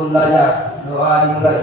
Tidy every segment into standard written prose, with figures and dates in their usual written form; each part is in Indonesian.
sebelum belajar. Doa dimulai.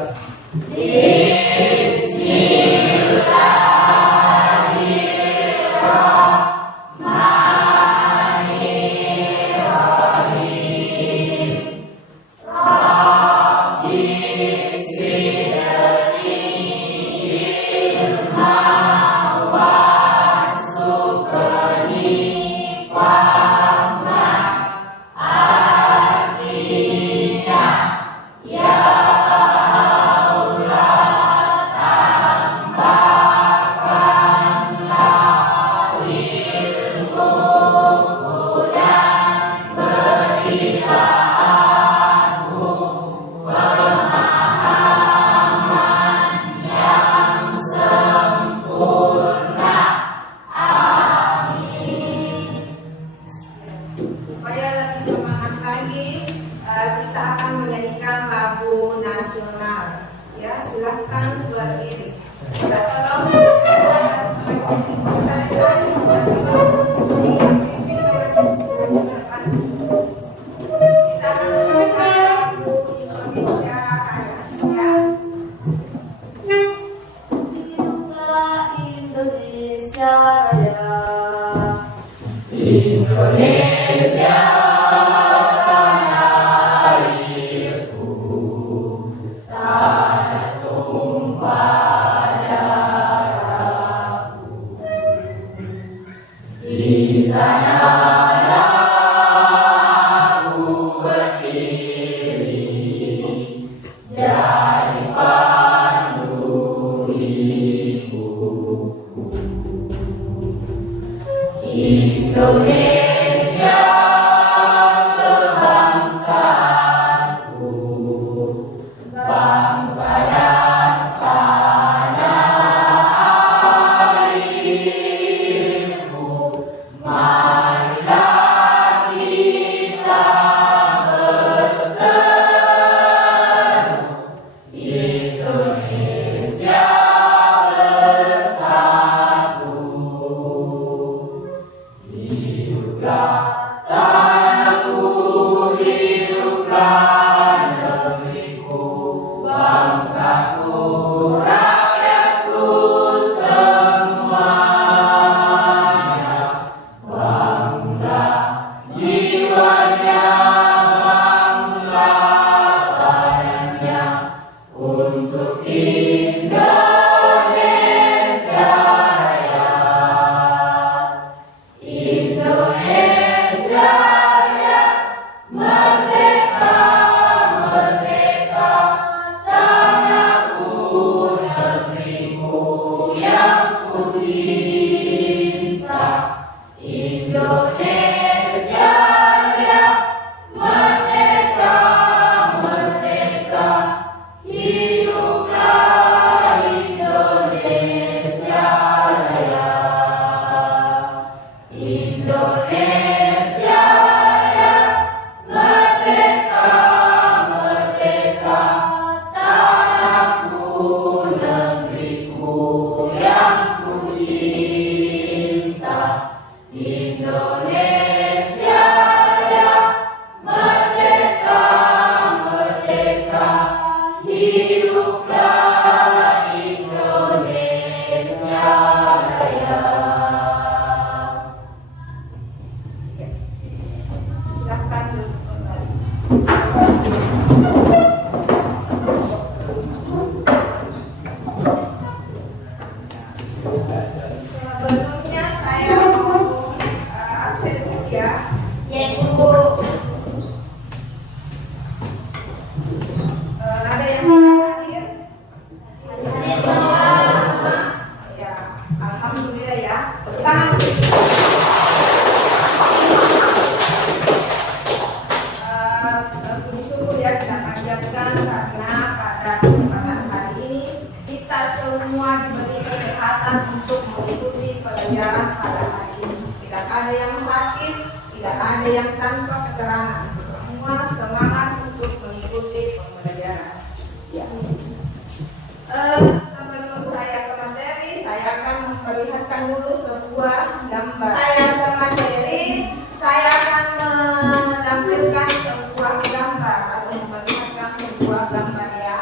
Saya akan menampilkan sebuah gambar atau memperlihatkan sebuah gambar ya.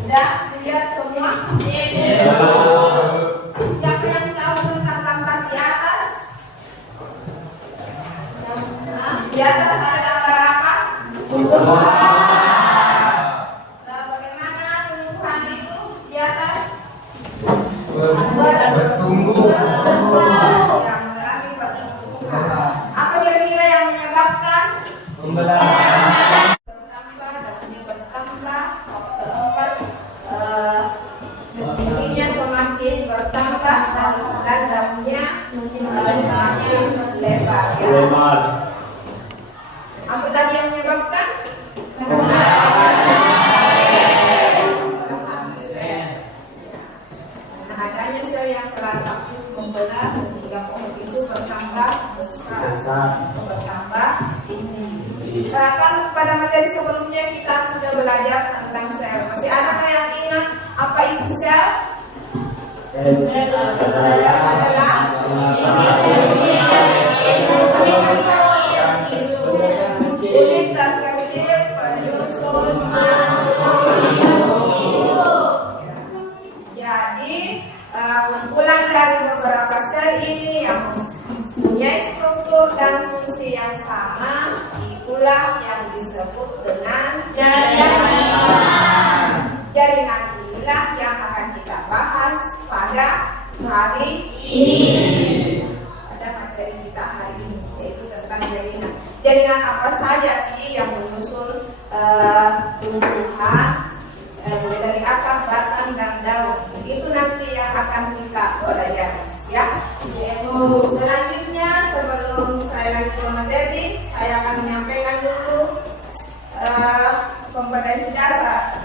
Sudah lihat semua? Siapa yang tahu tentang gambar di atas? Di atas ada gambar apa? Bagaimana tumbuhan itu di atas? Bertumbuh. Yang mengalami pertumbuhan. Apa kira-kira yang menyebabkan? Membelah. Bertambah, daunnya bertambah. Keempat, tingginya semakin bertambah dan daunnya semakin lebar. Ya. Apa tadi yang menyebabkan? Adanya sel yang serantak membelah sehingga pohon itu bertambah besar, bertambah tinggi. Kan pada materi sebelumnya kita sudah belajar tentang sel. Masih ada nggak yang ingat apa itu sel? Sel adalah unit terkecil penyusun jadi kumpulan dari beberapa sel ini yang mempunyai struktur dan fungsi yang sama, itulah yang disebut dengan jaringan. Jaringan inilah yang akan kita bahas pada hari ini. Pada materi kita hari ini yaitu tentang jaringan. Jaringan apa saja sih yang menyusun tumbuhan mulai dari akar, batang, dan daun. Itu nanti yang akan kita pelajari, ya. Selanjutnya sebelum saya lanjut ke materi, saya akan menyampaikan dulu kompetensi dasar.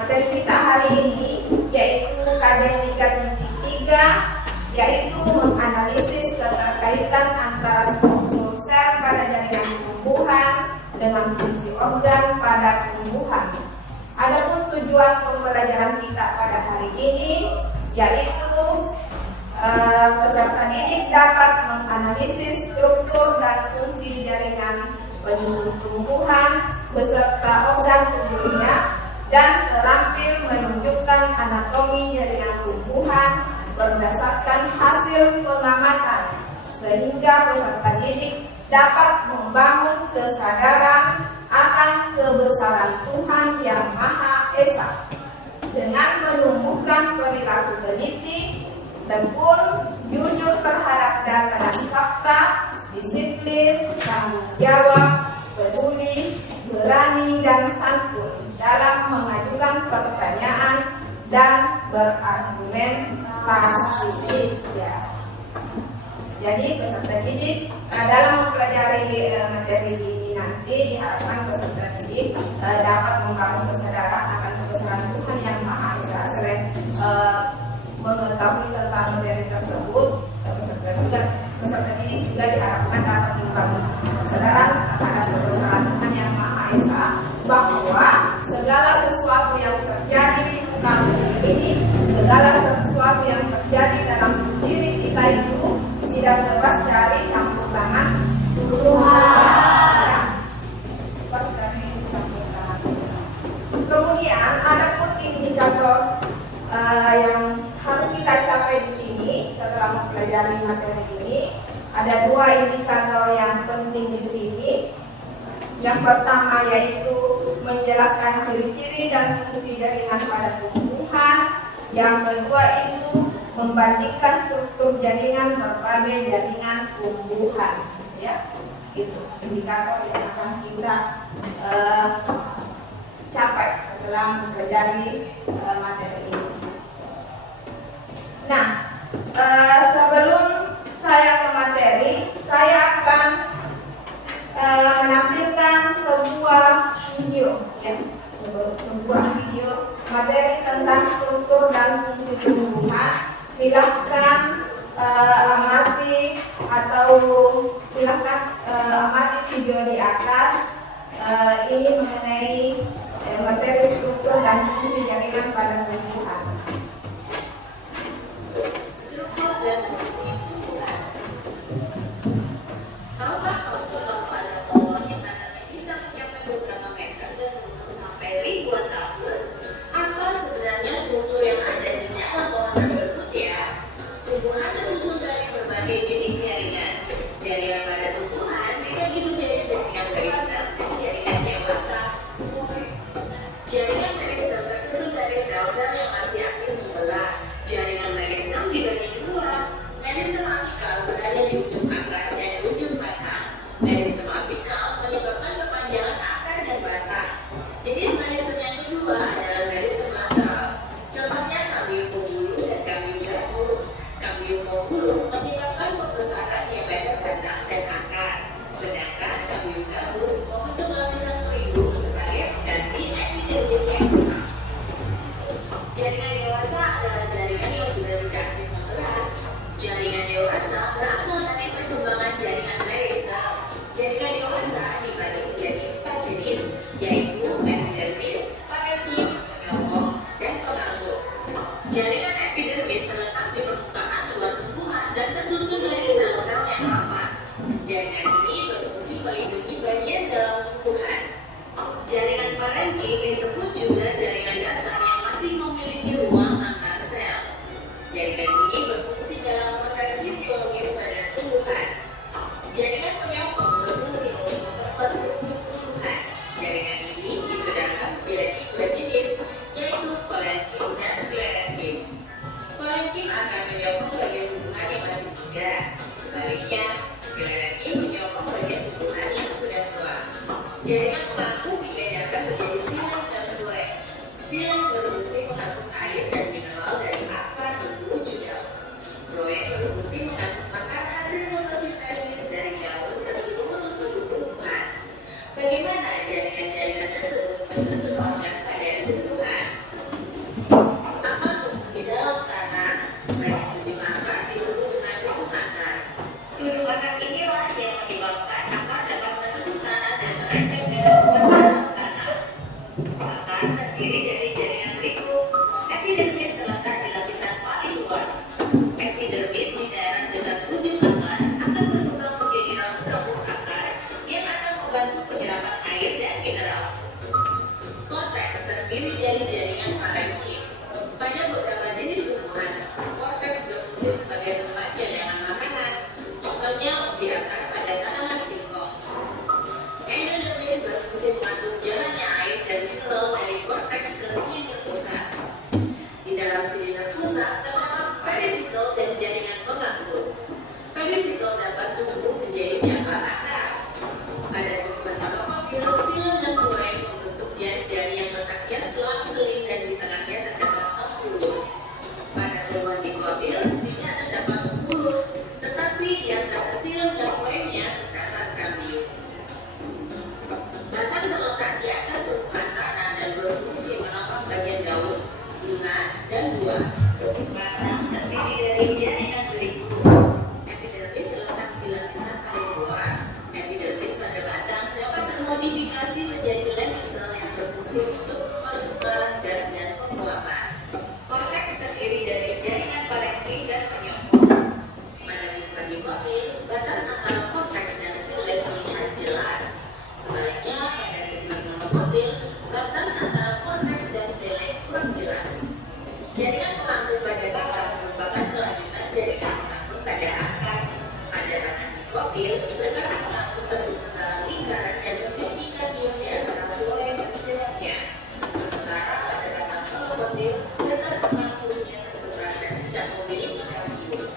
Materi kita hari ini yaitu KD 3.3, yaitu menganalisis keterkaitan antara struktur sel pada jaringan tumbuhan dengan fungsi organ pada tumbuhan. Adapun tujuan pembelajaran kita pada hari ini yaitu peserta didik dapat menganalisis struktur dan fungsi jaringan penyusun tumbuhan beserta organ tubuhnya dan terampil menunjukkan anatomi jaringan tumbuhan berdasarkan hasil pengamatan sehingga peserta didik dapat membangun kesadaran akan kebesaran Tuhan Yang Maha Esa dengan menumbuhkan perilaku teliti, tekun, jujur terhadap data dan fakta, disiplin, tanggung jawab, peduli, berani, dan santun dalam mengajukan pertanyaan dan berargumentasi. Ya. Jadi peserta didik dalam mempelajari materi ini nanti diharapkan peserta didik dapat membangun kesadaran akan kebesaran Tuhan Yang Maha Esa. Selain mengetahui tentang materi tersebut, peserta didik juga diharapkan dapat membangun kesadaran akan kebesaran Tuhan Yang Maha Esa bahwa segala sesuatu yang terjadi di muka bumi ini, segala sesuatu yang terjadi dalam diri kita itu tidak lepas dari campur tangan Tuhan. Ya. Lepas dari campur tangan Tuhan. Kemudian ada pun indikator yang harus kita capai di sini setelah mempelajari materi ini. Ada dua indikator yang penting di sini. Yang pertama yaitu menjelaskan ciri-ciri dan fungsi jaringan pada tumbuhan. Yang kedua itu membandingkan struktur jaringan berbagai jaringan tumbuhan. Ya, itu indikator yang akan kita capai setelah mempelajari materi ini. Nah, sebelum saya ke materi, saya akan menampilkan sebuah video, ya, sebuah video materi tentang struktur dan fungsi tumbuhan. Silahkan amati atau silahkan amati video di atas. Ini mengenai materi struktur dan fungsi jaringan pada tumbuhan. Struktur dan fungsi tumbuhan. Tahukah kamu bahwa ada pohon yang ada Parenkim disebut juga jaringan dasar yang masih memiliki ruang antar sel. Jaringan ini berfungsi dalam proses fisiologis pada tumbuhan. Jaringan penyokong berfungsi untuk memperkuat struktur tumbuhan. Jaringan ini dibedakan menjadi dua jenis, yaitu kolenkim dan sklerenkim. Kolenkim akan menyokong bagian tumbuhan yang masih muda. Sebaliknya, sklerenkim menyokong bagian tumbuhan yang sudah tua. Jaringan pengangkut dibedakan menjadi silang dan floem. Silang berfungsi mengangkut air dan mineral dari akar menuju daun. Floem berfungsi mengangkut makanan hasil fotosintesis dari daun ke seluruh tubuh tumbuhan. Bagaimana jaringan-jaringan tersebut menyusun organ pada tumbuhan? Akar tumbuh di dalam tanah, bagian ujung akar disebut dengan tubuh akar. Tubuh akar inilah yang menyebabkan akar dapat menembus tanah dan merancang dengan kuat dalam tanah. Akar terdiri dari jaringan berikut. Epidermis terletak di lapisan paling luar. Epidermis di daerah dekat ujung akar akan berkembang menjadi rambut-rambut akar yang akan membantu penyerapan air dan mineral. Korteks terdiri dari jaringan parenkim. Pada beberapa jenis tumbuhan, korteks berfungsi sebagai tempat cadangan makanan. Contohnya umbi akar pada tanaman singkong. Endodermis berfungsi mengatur jalannya air dan mineral dari korteks ke silinder pusat. Di dalam silinder pusat terdapat perisikkel dan jaringan pengangkut. Perisikkel dapat tumbuh menjadi cabang akar. Pada tumbuhan monokotil, silang dan floem membentuk jari-jari yang letaknya selang-seling dan di tengahnya terdapat tempurung. Pada tumbuhan dikotil tidak terdapat tempurung, tetapi di antara silang dan floemnya terdapat kambium. Batang terletak di atas permukaan tanah dan berfungsi menopang bagian daun, bunga, dan buah. Batang terdiri dari jaringan berikut. Epidermis terletak di lapisan paling luar. Epidermis pada batang dapat termodifikasi menjadi lem sel yang berfungsi untuk pertukaran gas dan penguapan. Korteks terdiri dari jaringan parenkim dan penyokong. Pada tumbuhan dikotil, batas antara korteks dan stel terlihat jelas. Sebaliknya, pada tumbuhan monokotil, batas antara korteks dan stel kurang jelas. Jaringan pengangkut pada batang merupakan kelanjutan jaringan pengangkut pada akar. Pada batang dikotil, berkas pengangkut tersusun dalam lingkaran dan memiliki kambium di antara floem dan stelnya. Sementara pada batang monokotil, berkas pengangkutnya tersebar dan tidak memiliki kambium.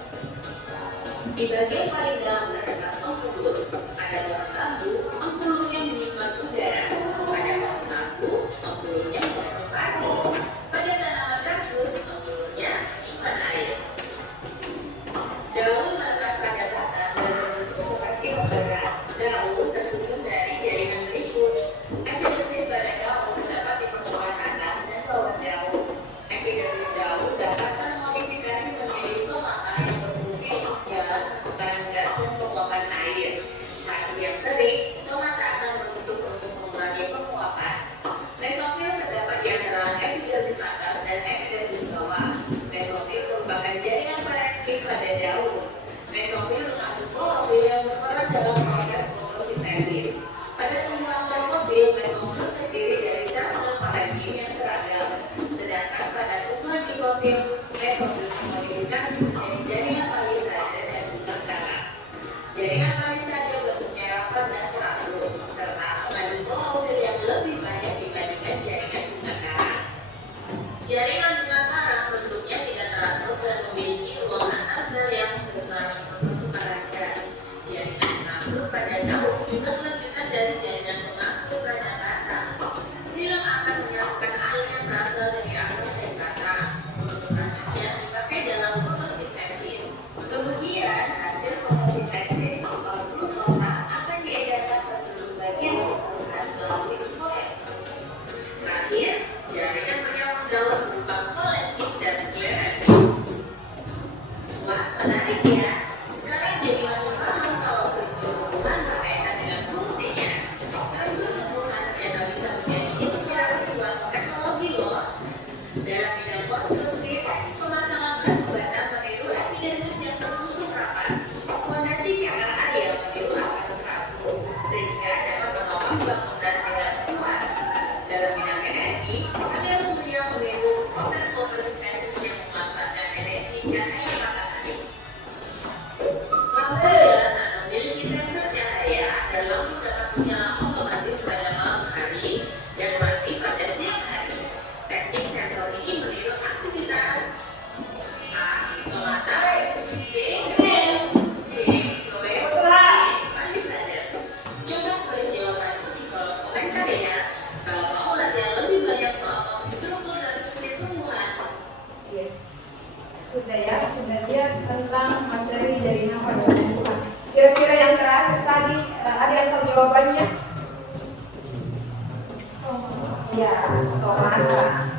Di bagian paling dalam terdapat empulur. Pada pohon bambu, empulurnya menyimpan udara. Pada pohon sagu, empulurnya mengandung padi. Pada tanaman kaktus, empulurnya menyimpan air. Daun mangkrak pada batang berbentuk seperti lembaran. Daun tersusun dari jaringan berikut. Epidermis pada daun terdapat di permukaan atas dan bawah daun. Epidermis daun dapat termodifikasi menjadi stomata yang berfungsi untuk jalan pertukaran gas dan penguapan air. Saat siap kering, stomata akan berbentuk untuk mengurangi penguapan. Mesofil terdapat di antara epidermis atas dan epidermis bawah. Mesofil merupakan jaringan parenkim pada daun. Mesofil mengandung klorofil yang berperan dalam proses fotosintesis. Pada tumbuhan monokotil, mesofil terdiri dari sel-sel parenkim yang seragam. Sedangkan pada tumbuhan dikotil, mesofil dimodifikasi menjadi jaringan palisade dan bunga karang. Jaringan palisade bentuknya rapat dan teratur, serta mengandung klorofil yang lebih banyak dibandingkan jaringan bunga karang. Jaringan bunga karang bentuknya tidak teratur dan memiliki ruang antar sel yang besar untuk pertukaran gas. Jaringan pengangkut pada daun juga kelanjutan dari jaringan pengangkut pada batang. Ya, stomata.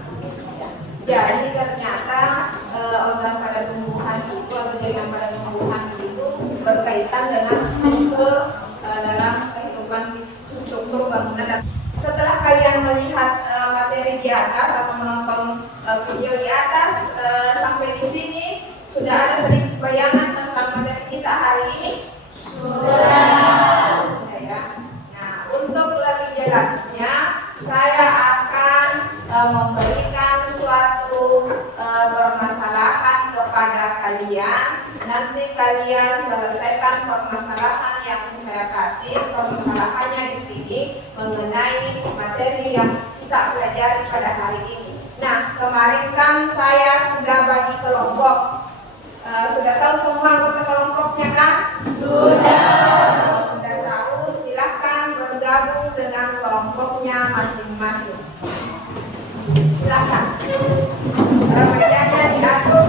Jadi ternyata organ pada tumbuhan itu atau jaringan pada tumbuhan itu berkaitan dengan struktur dalam kehidupan struktur bangunan. Setelah kalian melihat materi di atas atau menonton video di atas sampai di sini, sudah ada sedikit bayangan tentang materi kita hari ini? Sudah ya. Nah, untuk lebih jelasnya, saya akan memberikan suatu permasalahan kepada kalian. Nanti kalian selesaikan permasalahan yang saya kasih. Permasalahannya di sini mengenai materi yang kita pelajari pada hari ini. Nah, kemarin kan saya sudah bagi kelompok. Sudah tahu semua anggota kelompoknya kan? Sudah. Kalau sudah tahu, silahkan bergabung dengan kelompoknya masing-masing. Silahkan. Bacanya diatur.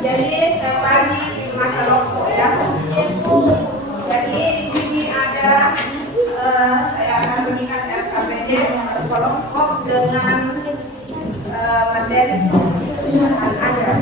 Jadi saya bagi 5 kelompok ya. Jadi di sini ada saya akan berikan LKPD kelompok dengan materi kesusahan ajar.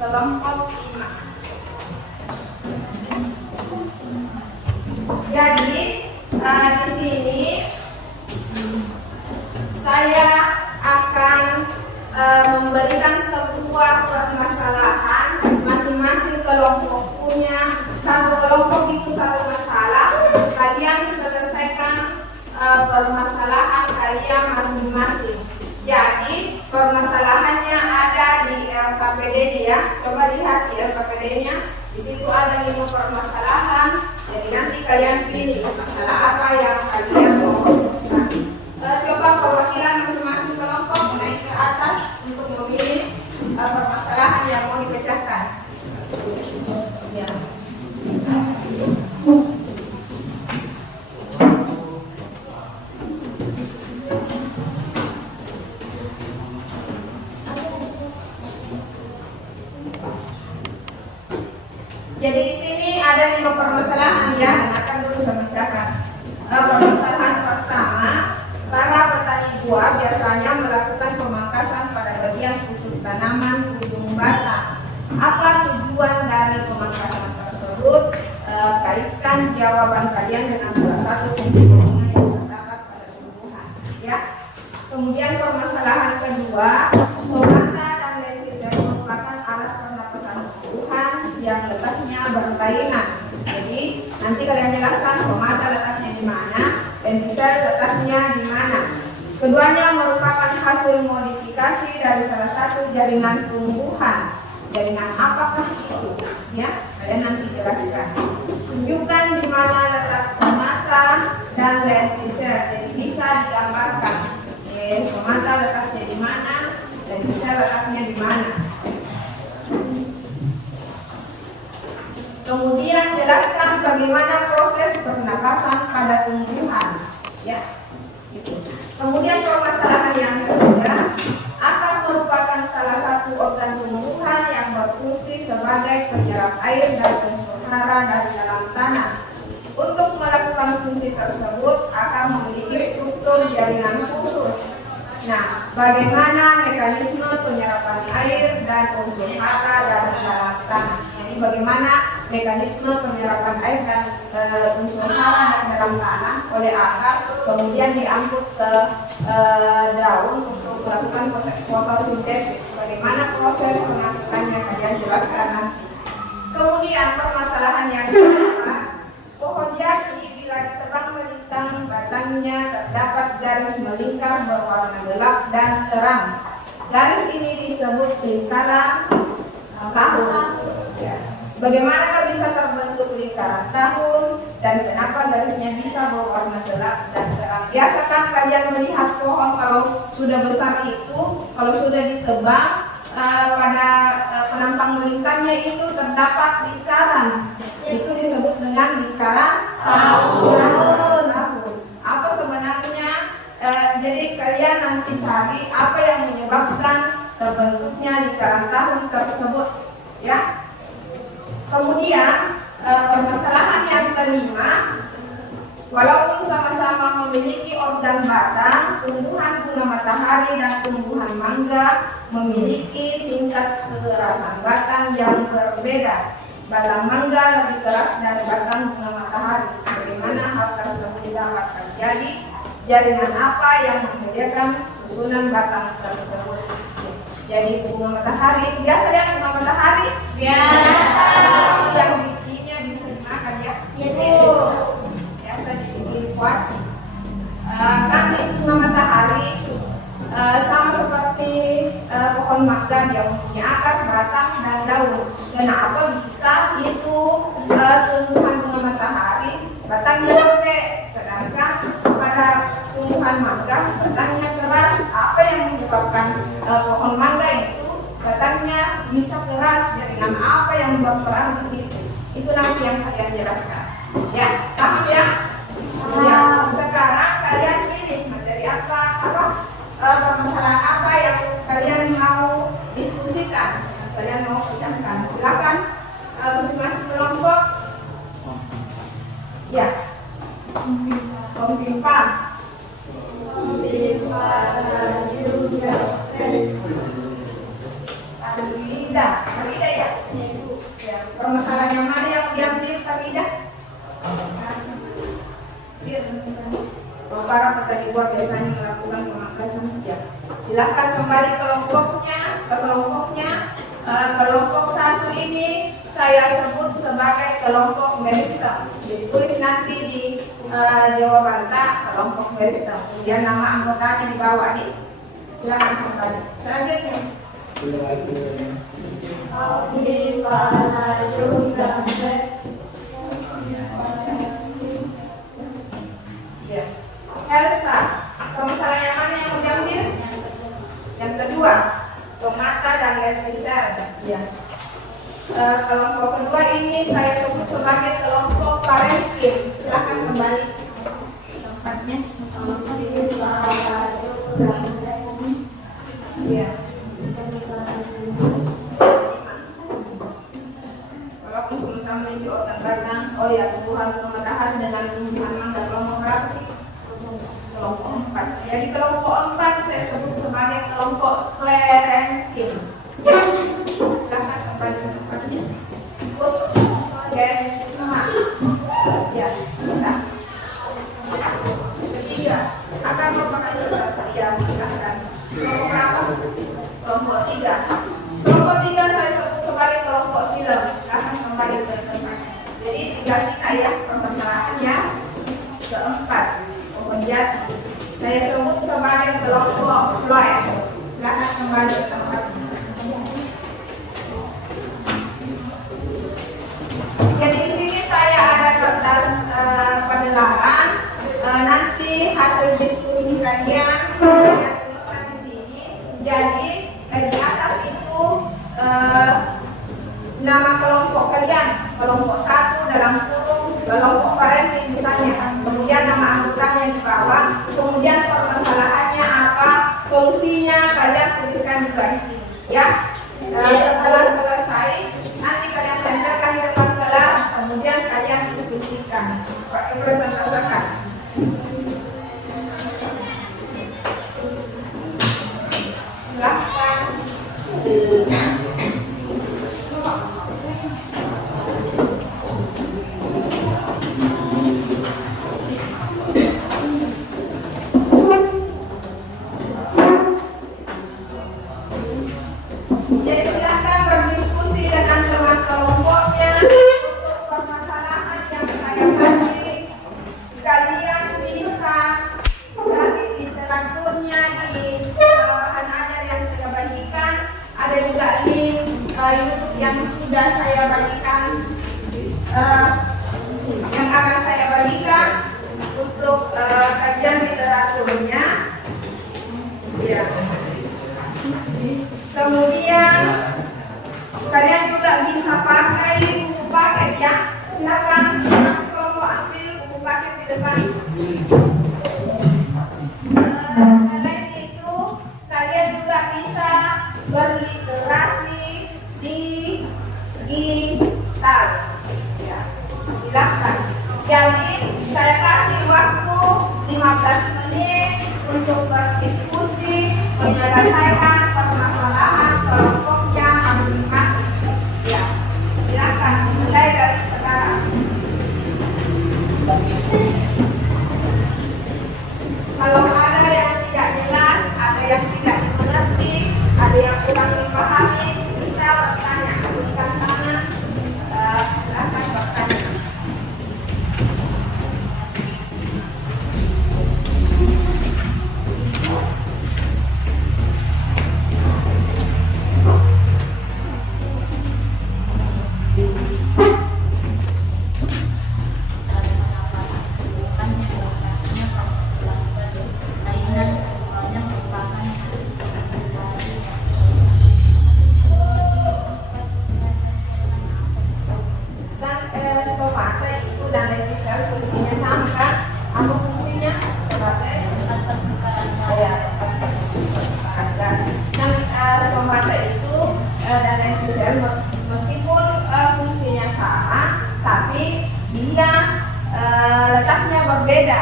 Kelompok 5. Jadi di sini saya akan memberikan sebuah permasalahan. Masing-masing kelompok punya satu kelompok itu satu masalah. Kalian selesaikan permasalahan kalian masing-masing. Jadi permasalahannya ada di LKPD ya. Coba lihat di LKPD-nya. Di situ ada 5 permasalahan. Jadi nanti kalian pilih masalah apa yang kalian mau. Coba perwakilan masing-masing kelompok naik ke atas untuk memilih permasalahan yang mau dipecahkan. Ya. Jadi di sini ada 5 permasalahan ya, akan dulu saya bacakan. Permasalahan pertama, para petani buah biasanya melakukan pemangkasan pada bagian pucuk tanaman ujung batang. Apa tujuan dari pemangkasan tersebut? Kaitkan jawaban kalian dengan salah satu fungsi bunga yang terdapat pada tumbuhan. Ya. Kemudian permasalahan kedua, tomata dan lentisel merupakan alat pernapasan tumbuhan yang letaknya berlainan. Jadi nanti kalian jelaskan tomata letaknya di mana, lentisel letaknya di mana. Keduanya merupakan hasil modifikasi dari salah satu jaringan tumbuhan. Jaringan apakah itu? Ya, kalian nanti jelaskan. Tunjukkan di mana letak stomata dan lentisel. Jadi bisa digambarkan. Stomata letaknya di mana, lentisel letaknya di mana. Kemudian jelaskan bagaimana proses pernapasan pada tumbuhan. Ya, gitu. Kemudian permasalahan yang ketiga, akar merupakan salah satu organ tumbuhan yang berfungsi sebagai penyerap air dan unsur hara dari dalam tanah. Untuk melakukan fungsi tersebut, akar memiliki struktur jaringan khusus. Nah, bagaimana mekanisme penyerapan air dan unsur hara dari dalam tanah? Jadi bagaimana mekanisme penyerapan air dan unsur hara dari dalam tanah oleh akar, kemudian diangkut ke daun untuk melakukan fotosintesis. Bagaimana proses pengangkutannya kalian jelaskan nanti. Kemudian permasalahan yang keempat, pohon jati bila ditebang melintang batangnya terdapat garis melingkar berwarna gelap dan terang. Garis ini disebut lingkaran tahun. Ya. Bagaimana bisa terbentuk lingkaran tahun dan kenapa garisnya bisa berwarna gelap dan terang? Biasa kan kalian melihat pohon kalau sudah besar itu, kalau sudah ditebang pada penampang melintangnya itu terdapat lingkaran. Itu disebut dengan lingkaran tahun. Apa sebenarnya? Jadi kalian nanti cari apa yang menyebabkan terbentuknya lingkaran tahun tersebut, ya. Kemudian permasalahan yang kelima, walaupun sama-sama memiliki organ batang, tumbuhan bunga matahari dan tumbuhan mangga memiliki tingkat kekerasan batang yang berbeda. Batang mangga lebih keras dari batang bunga matahari. Bagaimana hal tersebut dapat terjadi? Jaringan apa yang membedakan susunan batang tersebut? Jadi bunga matahari, biasa ya bunga matahari? Biasa. Yang bijinya bisa dimakan ya? Biasa dibikin kuaci. Kan itu bunga matahari sama seperti pohon mangga, dia mempunyai akar, batang, dan daun. Kenapa bisa itu tumbuhan bunga matahari batangnya lembek, sedangkan pada tumbuhan mangga batangnya keras? Apa yang menyebabkan pohon mangga itu batangnya bisa keras? Dengan apa yang berperan di situ? Itu nanti yang kalian jelaskan. Ya, paham ya? Ya. Sekarang kalian pilih materi apa permasalahan apa yang kalian mau diskusikan, kalian mau pecahkan. Silakan masing-masing kelompok. Ya. Kompimpam. Farida ya? Ya. Permasalahan yang mana yang diambil Farida? Para petani buah biasanya melakukan pemangkasan. Ya. Silakan kembali kelompoknya. Kelompok satu ini saya sebut sebagai kelompok meristem. Jadi tulis nanti di jawaban tak kelompok meristem. Kemudian nama anggotanya di bawah nih. Silakan kembali. Selanjutnya. Ya. Elsa, permasalahan yang mana yang diambil? Yang kedua, tomata dan dan Levisel. Ya. Kelompok kedua ini saya sebut sebagai kelompok parenting. Silahkan kembali tempatnya. Ya. Walaupun sama-sama menunjukkan karena Tuhan pemetaan dengan memang dan kelompok berapa? Kelompok 4. Jadi kelompok 4 saya sebut sebagai kelompok sklerentin. Ya. Silahkan kembali ke tempatnya. Puskesmas. Ya, sudah. Ketiga, akan merupakan ya, silahkan. Kelompok berapa? Kelompok 3. Kelompok 3 saya sebut sebagai kelompok silam. Silahkan kembali ke tempatnya. Jadi tinggal kita ya permasalahannya keempat. Kemudian saya sebut sebagai kelompok Floyd. Silahkan kembali ke tempatnya. Jadi di sini saya ada kertas penelaran. Nanti hasil diskusi kalian tuliskan di sini. Jadi di atas itu nama kelompok kalian, kelompok 1 dalam kurung kelompok parenting misalnya. Kemudian nama anggotanya di bawah. Kemudian permasalahannya apa, solusinya kalian tuliskan juga di sini. Ya. Setelah selesai, nanti kalian tempelkan di depan kelas. Kemudian kalian diskusikan, presentasikan. Silahkan. Jadi silahkan berdiskusi dengan teman kelompoknya untuk permasalahan yang saya kasih. Kalian bisa cari literaturnya di bahan ajar yang saya bagikan. Ada juga link YouTube yang sudah saya bagikan, yang akan saya bagikan untuk kajian literaturnya. Ya. Kemudian kalian juga bisa pakai buku paket ya. Silakan masih kelompok ambil buku paket di depan. Selain itu kalian juga bisa berliterasi digital. Ya, silakan. Jadi saya kasih waktu 15 menit untuk berdiskusi, menyelesaikan permasalahan kelompoknya masing-masing. Ya, silakan mulai dari sekarang. Kalau ada yang tidak jelas, ada yang tidak dimengerti, ada yang kurang dipahami, bisa bertanya. Berikan tangan, silakan bertanya. Meskipun fungsinya sama, tapi dia letaknya berbeda.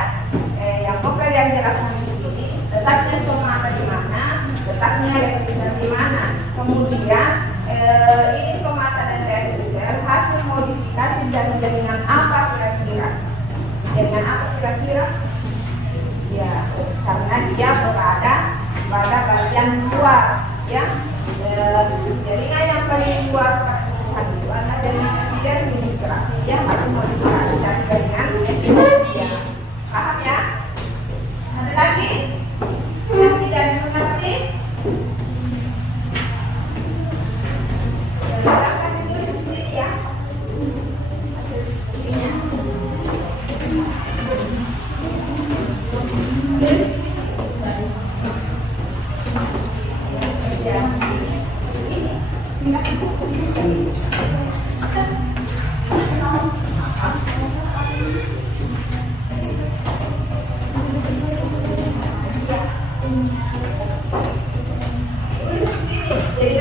Yang mau kalian jelaskan di sini, letaknya stomata di mana, letaknya lentisel di mana. Kemudian ini stomata dan lentisel hasil modifikasi dari jaringan apa kira-kira? Jaringan apa kira-kira? Ya, karena dia berada pada bagian luar, ya. Jaringan yang paling luar pertumbuhan itu adalah jaringan tidak bergerak. Dia masih modifikasi dari jaringan. Ya, paham ya? Ada lagi yang tidak dimengerti? Silakan ditulis di sini ya. Hasil diskusinya. Tulis di sini. Ya. Ini Jadi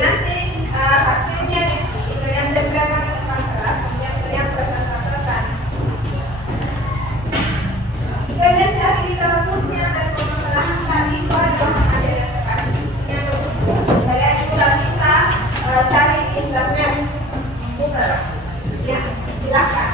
nanti hasilnya di sini kalian berdasarkan dengan keras, kemudian kalian presentasikan. Kalian cari literaturnya dan permasalahan tadi itu adalah materi yang sekarang. Kalian juga bisa cari di internet, Google. Ya, silakan.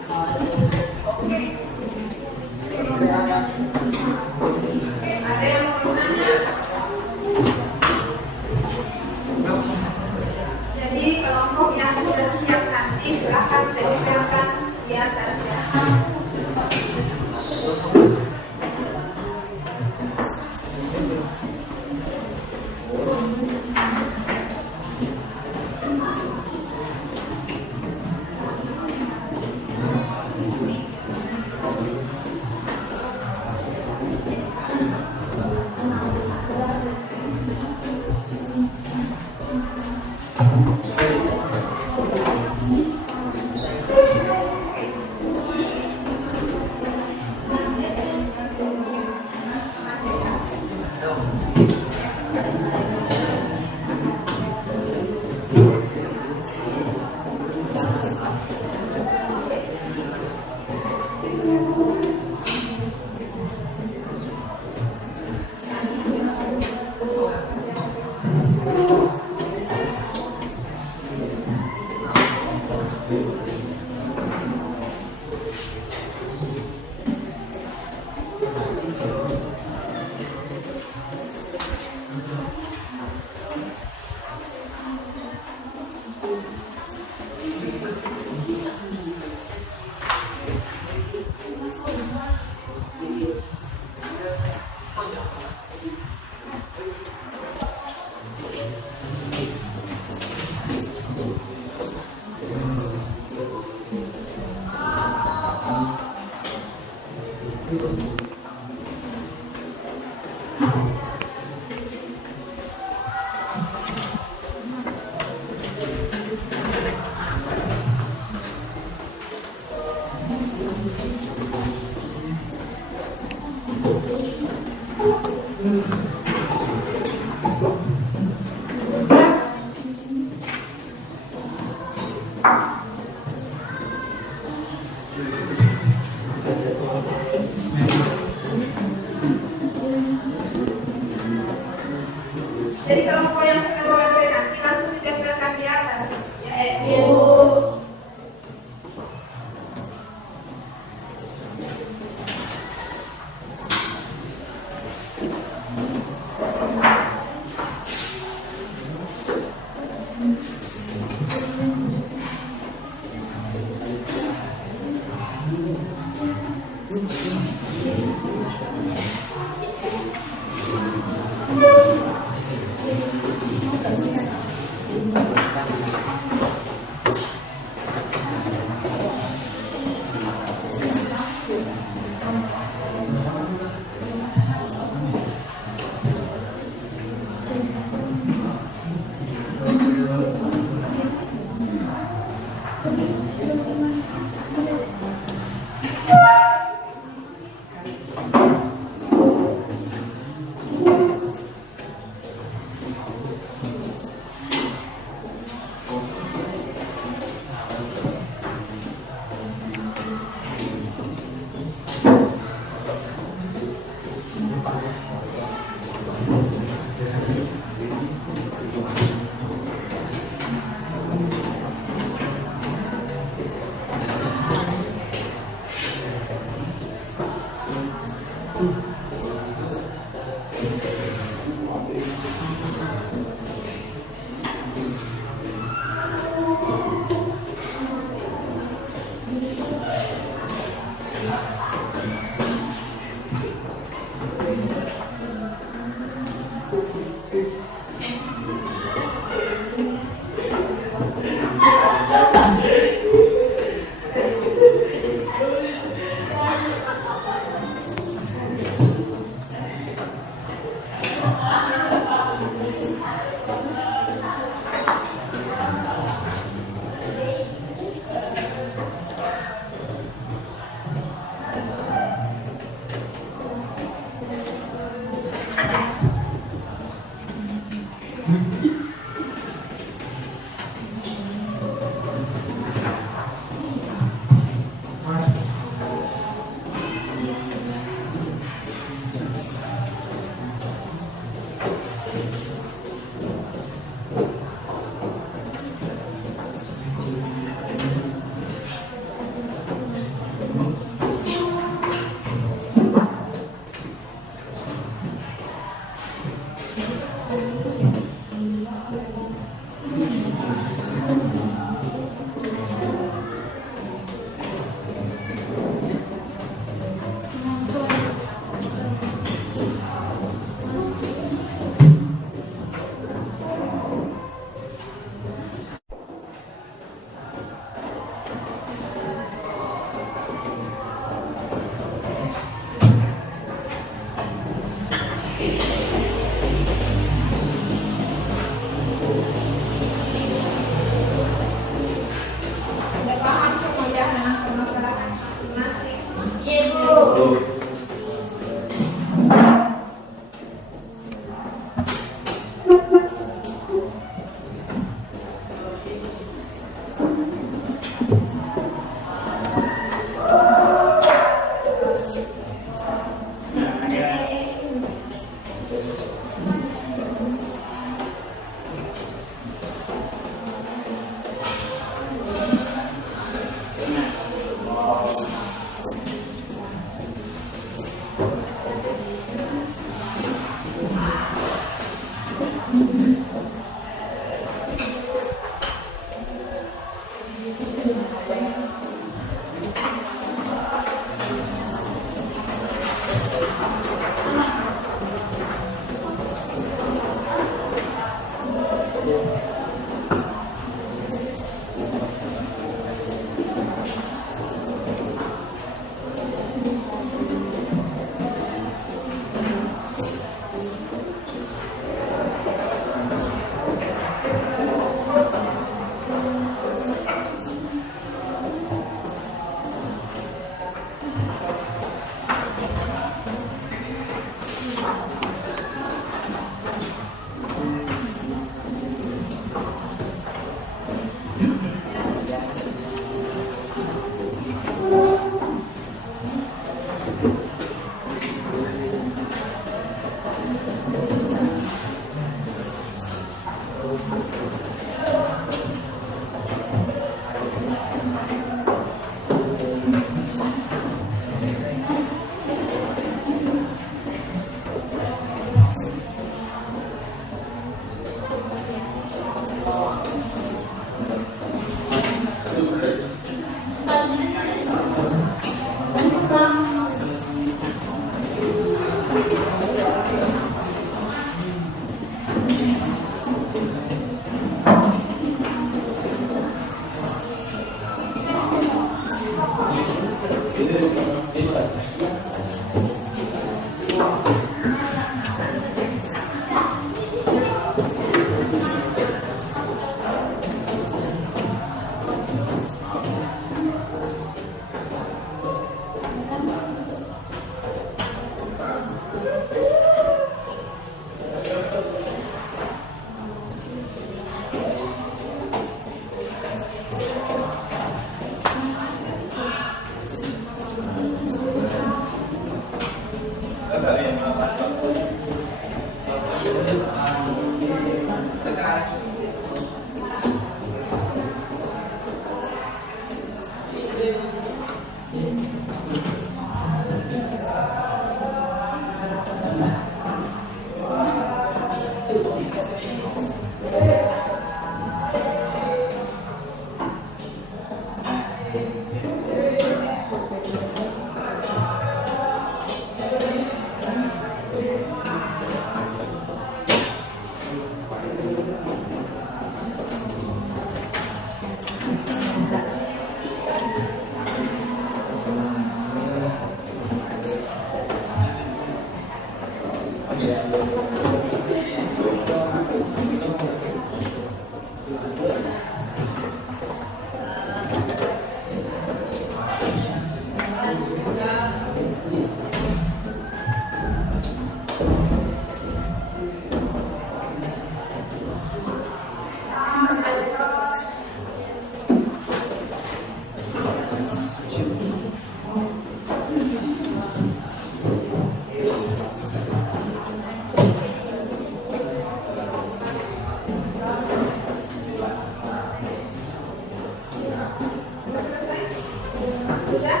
Sudah?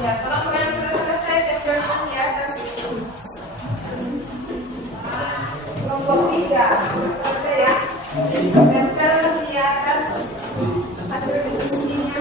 Ya, kalau yang sudah selesai tempelkan di atas kelompok 3 sudah selesai ya. Tempel di atas hasil diskusinya.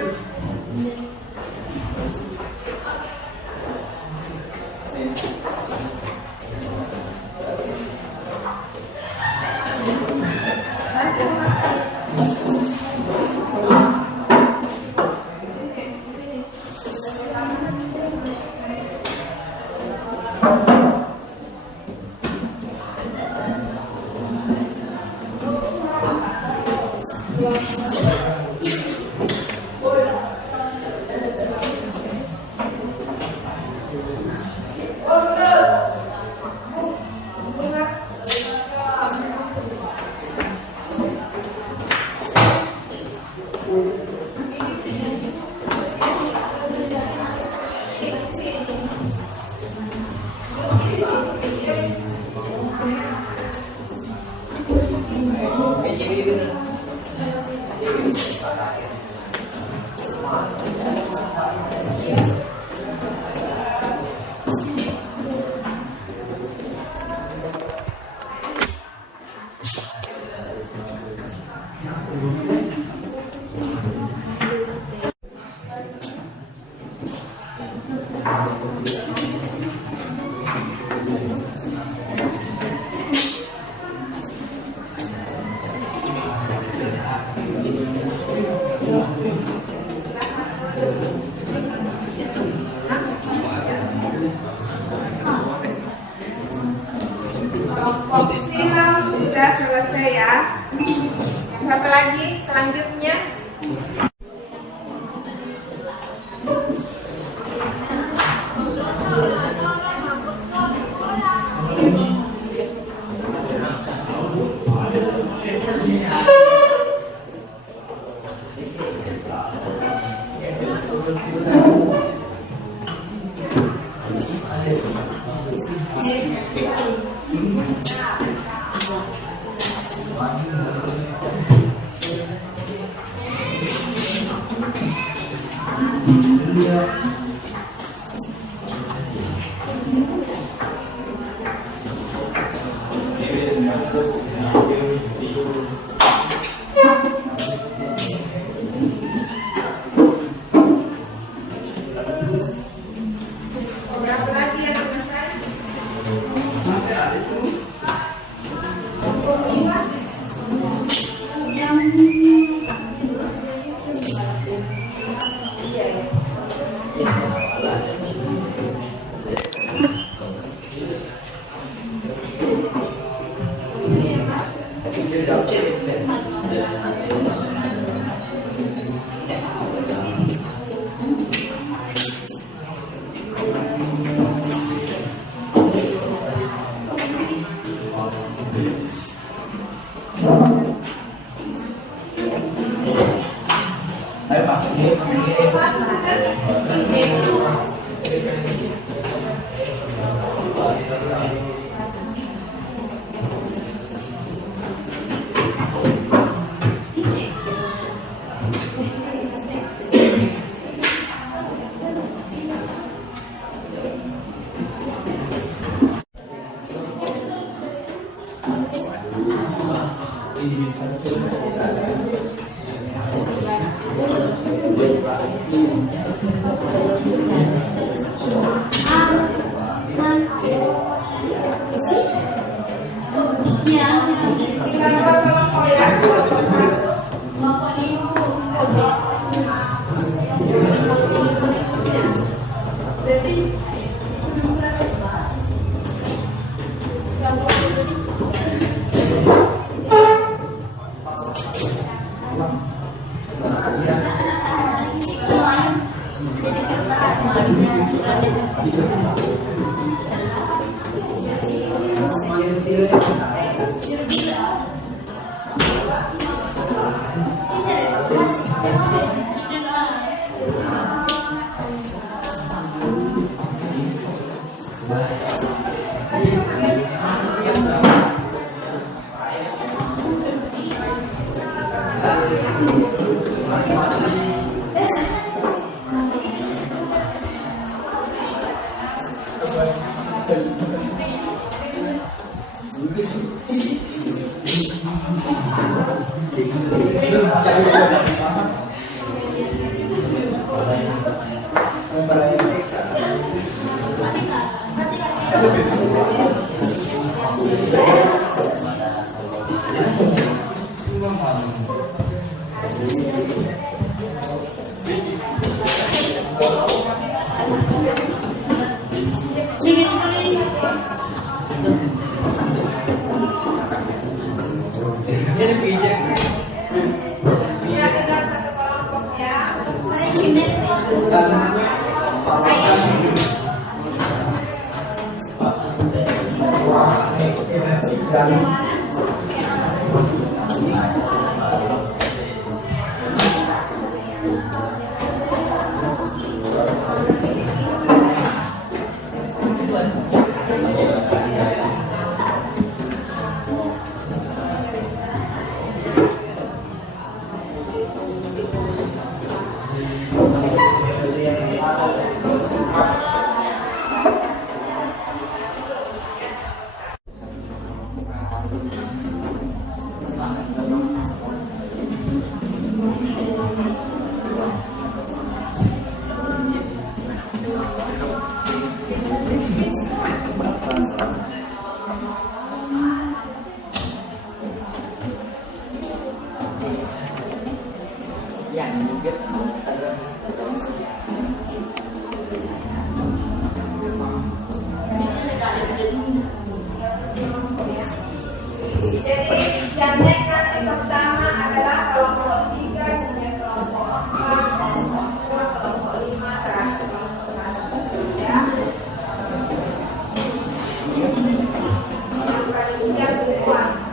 Kelompok silam sudah selesai ya. Siapa lagi selanjutnya? Berapa lagi yang selesai? Kelompok 1 Ya, tinggal satu kelompok ya. Jadi yang naik nanti pertama adalah kelompok 3, kemudian kelompok 4, kelompok 2, kelompok 5, terakhir kelompok 1 ya. Yang paling mudah semua.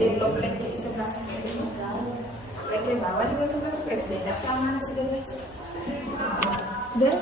Develop leceh 11 SD. Leceh bawah juga 11 SD. Daftar mana sih deh? Dan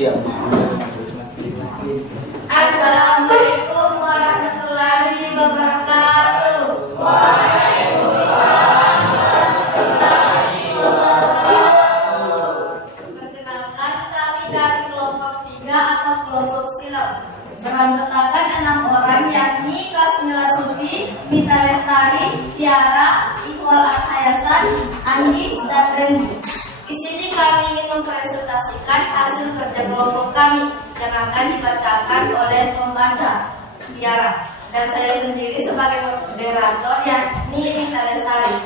ya. Assalamualaikum warahmatullahi wabarakatuh. Waalaikumsalam warahmatullahi wabarakatuh. Perkenalkan, kami dari kelompok 3 atau kelompok silau. Beranggotakan 6 orang, yakni Kasmila Suti, Mita Lestari, Tiara, Iqbal Hayasan, Andis, dan Randy. Di sini kami ingin mempresentasikan hasil kerja kelompok kami yang akan dibacakan oleh pembaca Tiara dan saya sendiri sebagai moderator yakni Rita Lestari.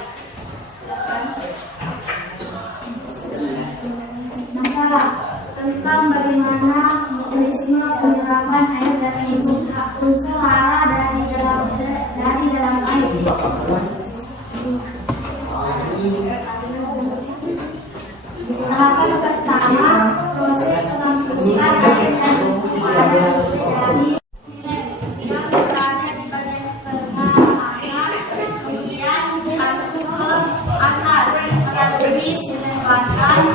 Masalah tentang bagaimana mekanisme penyerapan air dan unsur hara dari dalam air. Tahapan pertama, proses pengambilan air dan unsur hara dari silet yang berada di bagian tengah akar, kemudian diangkut ke atas melalui silet batang,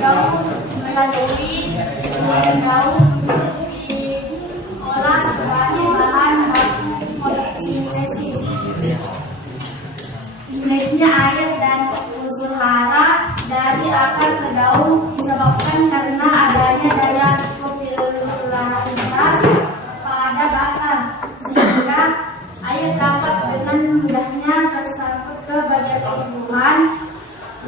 daun melalui silet daun diolah sebagai bahan baku fotosintesis. Jeleknya air dan unsur hara dari akar ke daun disebabkan karena adanya daya kopilaritas pada batang, sehingga air dapat dengan mudahnya tersangkut ke bagian tumbuhan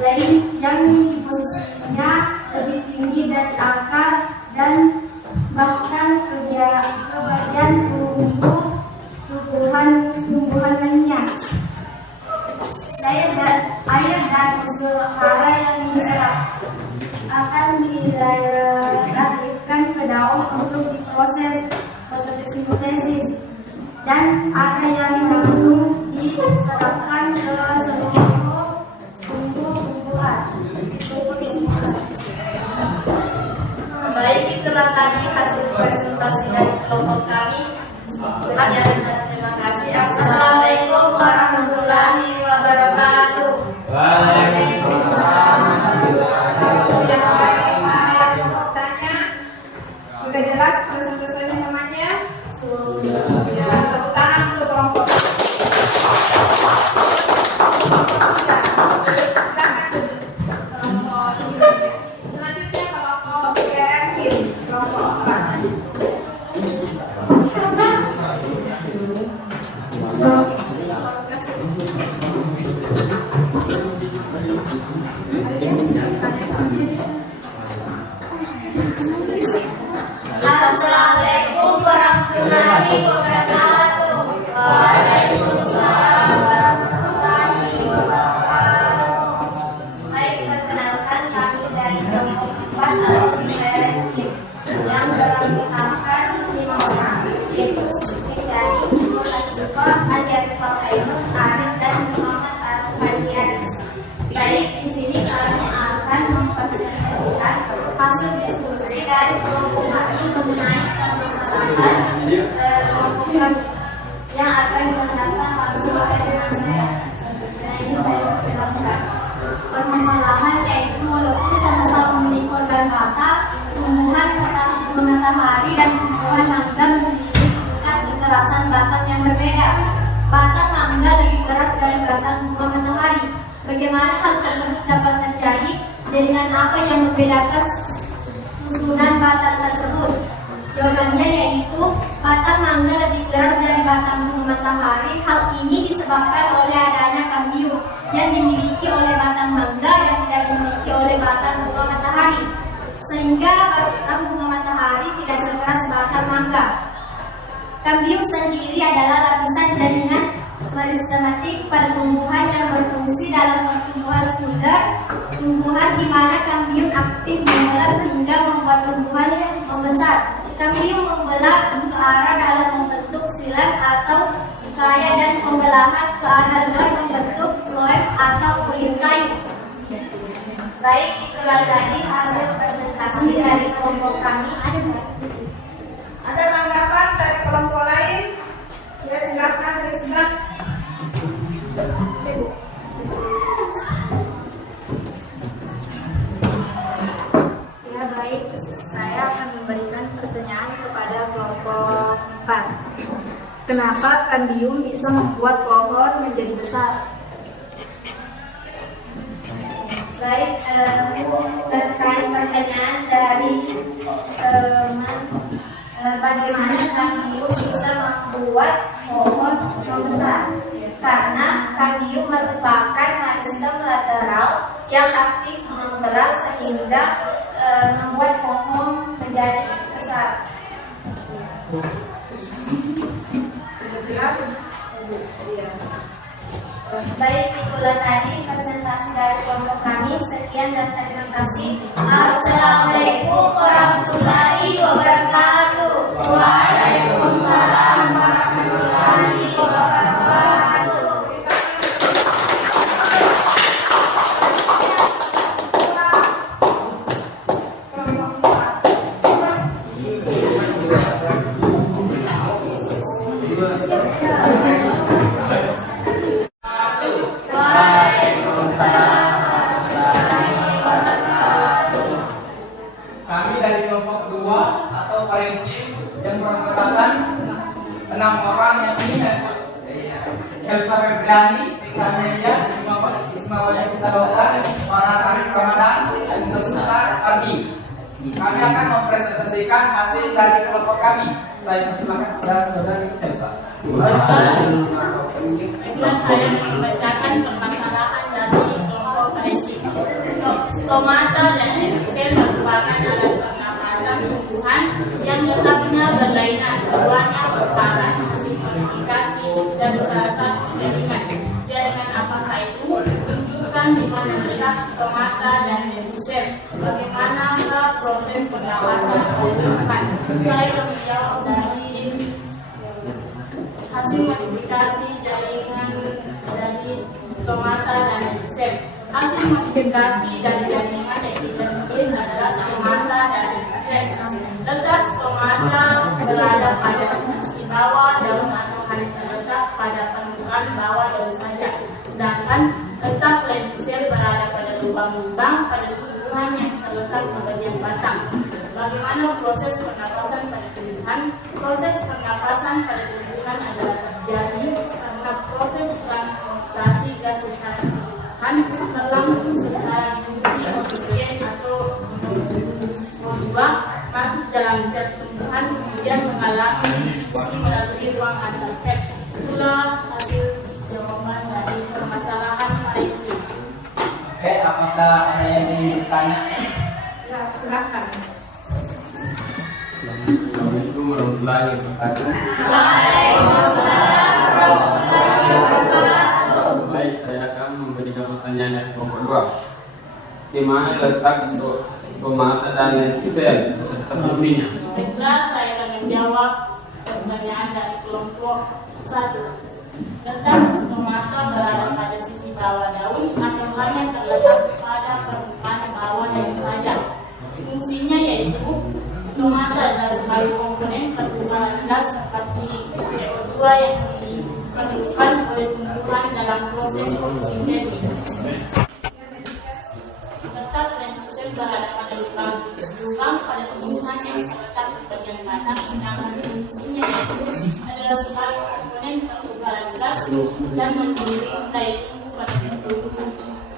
lain yang posisinya lebih tinggi dari akar dan bahkan ke bagian tumbuhan lainnya. Air dan unsur hara yang diserap akan dilahirkan ke daun untuk diproses fotosintesis dan ada yang langsung diserapkan ke seluruh tumbuhan. Baik, itulah tadi hasil presentasi dari kelompok kami. Sekian dan terima kasih. Assalamualaikum warahmatullahi wabarakatuh. Waalaikumsalam. Sudah jelas presentasinya namanya? Sudah. Ya, tepuk tangan untuk kelompok. Selanjutnya kelompok Serenkin, kelompok 4. Assalamualaikum warahmatullahi wabarakatuh. Waalaikumsalam warahmatullahi wabarakatuh. Baik, perkenalkan kami dari kelompok 4 atau Serenkin yang beranggotakan 5 orang, yaitu Isyari, Nurhasyifa, Adi Arifal Ainun, Arif, dan Muhammad Arifadianis. Baik, di sini kami akan mempresentasikan hasil diskusi dari kelompok kami mengenai permasalahan kelompok kami yang akan dibacakan langsung oleh teman saya. Nah, ini saya perkenalkan. Permasalahan yaitu walaupun sama-sama memiliki organ mata, tumbuhan matahari dan tumbuhan mangga memiliki tingkat kekerasan batang yang berbeda. Batang mangga lebih keras dari batang bunga matahari. Bagaimana hal tersebut dapat terjadi? Jaringan apa yang membedakan susunan batang tersebut? Jawabannya yaitu batang mangga lebih keras dari batang bunga matahari. Hal ini disebabkan oleh adanya kambium yang dimiliki oleh batang mangga dan tidak dimiliki oleh batang bunga matahari, sehingga batang bunga matahari tidak sekeras batang mangga. Kambium sendiri adalah lapisan jaringan meristematik pada tumbuhan yang berfungsi dalam pertumbuhan sekunder, tumbuhan di mana kambium aktif membelah sehingga membuat tumbuhan membesar. Kambium membelah ke arah dalam membentuk silet atau kaya dan pembelahan ke arah luar membentuk floem atau kulit kayu. Baik, itulah tadi hasil presentasi dari kelompok kami. Ada tanggapan dari kelompok lain? Ya, silakan Rizna. Ya baik, saya akan memberikan pertanyaan kepada kelompok 4. Kenapa kambium bisa membuat pohon menjadi besar? Baik, terkait pertanyaan dari bagaimana kambium bisa membuat pohon membesar? Karena kambium merupakan meristem lateral yang aktif membelah sehingga bertindak membuat pohon menjadi besar. 13. Baik, itulah tadi presentasi dari kelompok kami. Sekian dan terima kasih. Assalamualaikum warahmatullahi wabarakatuh. Waalaikumsalam warahmatullahi wabarakatuh. Kami dari kelompok 2 atau parenting yang beranggotakan 6 orang yang ini Elsa Febriani, Rika Amelia, Ismail Kita Dokter, Farhan Ramadan, dan Susta Ardi. Kami akan mempresentasikan hasil dari kelompok kami. Saya persilakan kepada saudari Elsa. Baiklah, saya membacakan permasalahan dari kelompok parenting. Stomata dan sel merupakan alat pernapasan tumbuhan yang letaknya berlainan, keduanya berparah, simplifikasi dan berasal dari jaringan. Jaringan apakah itu? Tunjukkan di mana letak stomata dan sel. Bagaimana proses pernapasan tumbuhan? Saya menjawab dari hasil modifikasi jaringan dari stomata dan sel. Hasil modifikasi dari jaringan yang dibentuk adalah stomata dan sel. Letak stomata berada pada sisi bawah daun atau hanya terletak pada permukaan bawah daun saja. Sedangkan letak lentil berada pada lubang-lubang pada tumbuhan yang terletak di bagian batang. Bagaimana proses pernapasan pada tumbuhan? Proses pernapasan pada tumbuhan adalah terjadi karena proses transportasi gas berlangsung secara difusi oksigen atau O2 masuk dalam sel tumbuhan kemudian mengalami difusi melalui ruang antar sel. Itulah hasil jawaban dari permasalahan parenting. Oke, apakah ada yang ingin bertanya? Ya, silakan. Assalamualaikum warahmatullahi wabarakatuh. Waalaikumsalam warahmatullahi wabarakatuh. Baik, saya akan memberikan pertanyaan dari kelompok 2. Di mana letak stomata dan lentil beserta fungsinya? Baiklah, saya akan menjawab pertanyaan dari kelompok 1. Letak stomata berada pada sisi bawah daun atau hanya terletak pada permukaan bawah daun saja. Fungsinya yaitu stomata adalah sebagai komponen pertukaran gas seperti CO2 yang diperlukan oleh tumbuhan dalam proses fotosintesis. Letak lentil berada pada lubang pada tumbuhan yang terletak di bagian batang, sedangkan fungsinya yaitu adalah sebagai komponen pertukaran gas dan mendukung daya tumbuh pada tumbuhan.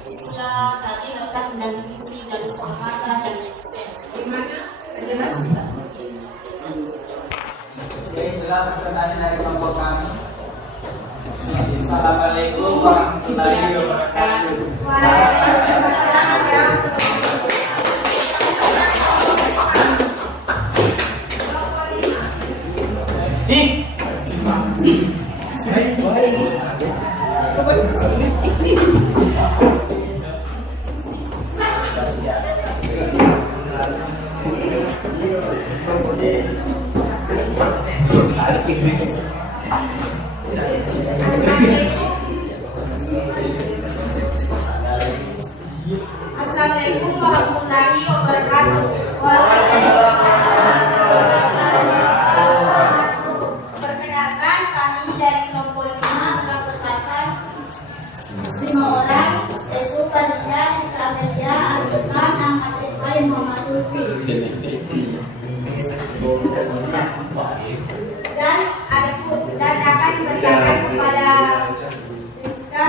Itulah tadi letak dan fungsi dari stomata dan lentil. Gimana? Jelas? Oke, itulah presentasi dari kelompok kami. Assalamualaikum warahmatullahi wabarakatuh. Waalaikumsalam warahmatullahi Assalamualaikum warahmatullahi wabarakatuh. Perkenalkan, kami dari kelompok 5 beranggotakan 5 orang, yaitu Fadila, Islamelia, Arifan, Ahmad Ibrahim, Muhammad Sulfi. Dan akan bertanya kepada Rizka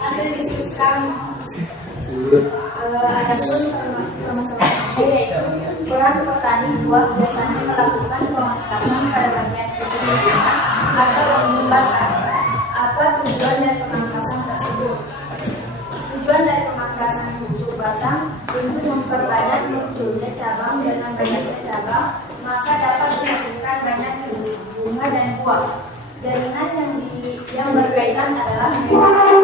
hasil diskusi kami. Adapun permasalahan yaitu orang petani buah biasanya melakukan pemangkasan pada bagian kecil atau membakar. Apa tujuan dari pemangkasan tersebut? Tujuan dari pemangkasan Untuk memperbanyak munculnya cabang, dengan banyaknya cabang maka dapat menghasilkan banyak bunga dan buah. Jaringan yang berkaitan adalah jaringan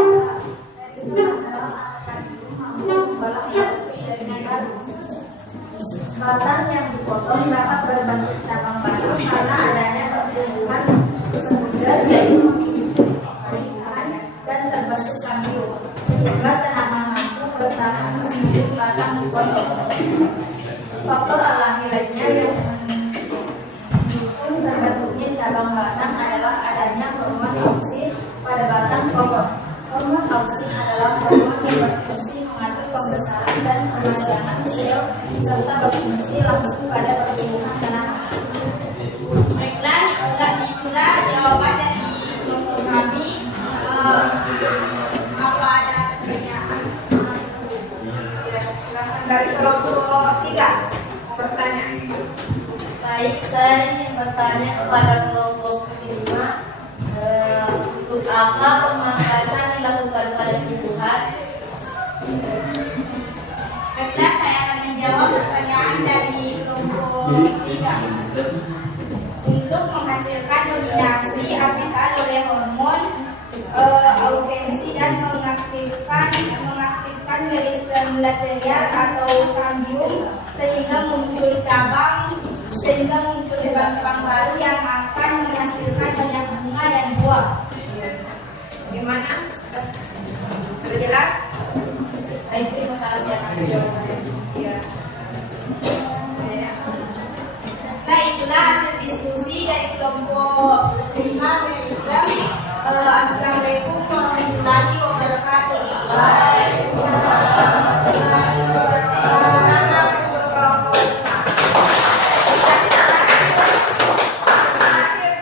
baru. Batang yang dipotong dapat berbentuk cabang baru karena adanya pertumbuhan sekunder yaitu memiliki pernikahan dan terbentuk kambium, sehingga tanaman mampu bertahan meskipun batang dipotong. Faktor alami lainnya yang mendukung terbentuknya cabang batang adalah adanya hormon auksin pada batang pohon. Hormon auksin adalah hormon yang berfungsi mengatur pembesaran dan pemasangan sel serta berfungsi langsung pada pertumbuhan tanaman. Baiklah, itulah jawaban dari kelompok kami. Apa ada pertanyaan? Dari kelompok 3 bertanya. Baik, saya ingin bertanya kepada kelompok 5, untuk apa pemangkasan dilakukan pada tumbuhan? Baiklah, saya akan menjawab pertanyaan dari kelompok 3. Untuk menghasilkan dominasi apical oleh hormon augensi dan mengaktifkan meristem lateral atau kambium sehingga muncul cabang baru yang akan menghasilkan banyak bunga dan buah. Gimana? Sudah jelas? Baik, terima kasih atas jawabannya. Ya. Nah, itulah hasil diskusi dari kelompok 5 Islam. Assalamualaikum warahmatullahi wabarakatuh. Terakhir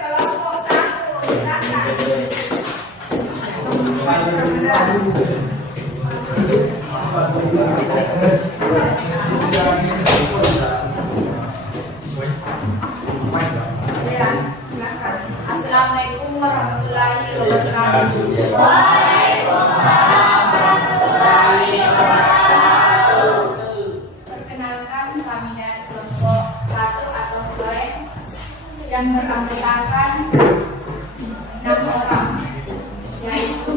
kelompok 1, silakan. Ya, silakan. Assalamualaikum warahmatullahi wabarakatuh. Waalaikumsalam warahmatullahi wabarakatuh. Perkenalkan, kami dari kelompok 1 atau Floen yang beranggotakan 6 orang, yaitu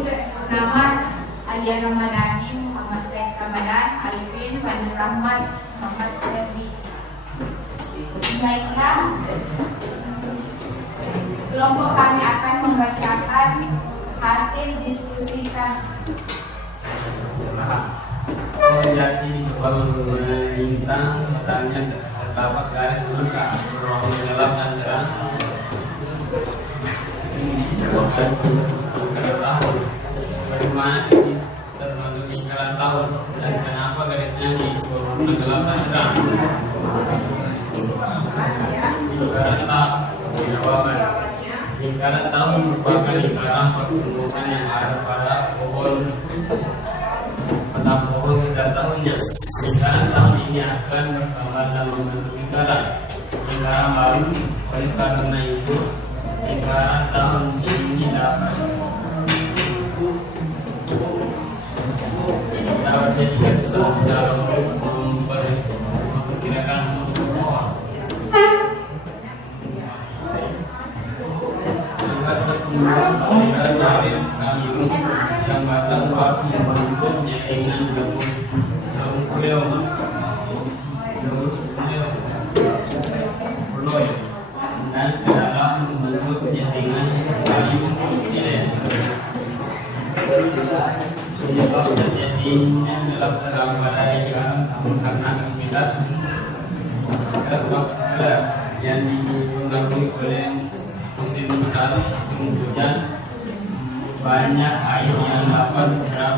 nama Adia Ramadhani, Muhammad Syed Ramadan, Alvin, Fadil Rahmat, Muhammad Ferdi. Baiklah, kelompok kami akan membacakan hasil diskusi kami. Menjadi pemerintah katanya terdapat garis lengkap berwarna gelap dan terang. Lingkaran tahun. Bagaimana ini terbentuk lingkaran tahun dan kenapa garisnya di berwarna gelap dan terang? Lingkaran tahun. Jawaban. Lingkaran tahun merupakan lingkaran pertumbuhan yang ada pada pohon setiap tahunnya. Lingkaran tahun ini akan berkembang dalam bentuk lingkaran baru. Oleh karena itu, lingkaran tahun ini dapat dijadikan dalam memperkirakan musuh pohon. Yang batang api yang bentuknya dengan daun beliau dan ke dalam bentuk jaringan kayu silen. Penyebab terjadinya gelap terang pada lingkaran tahun karena aktivitas terpaksa yang dipengaruhi oleh musim besar, musim hujan, banyak air yang dapat diserap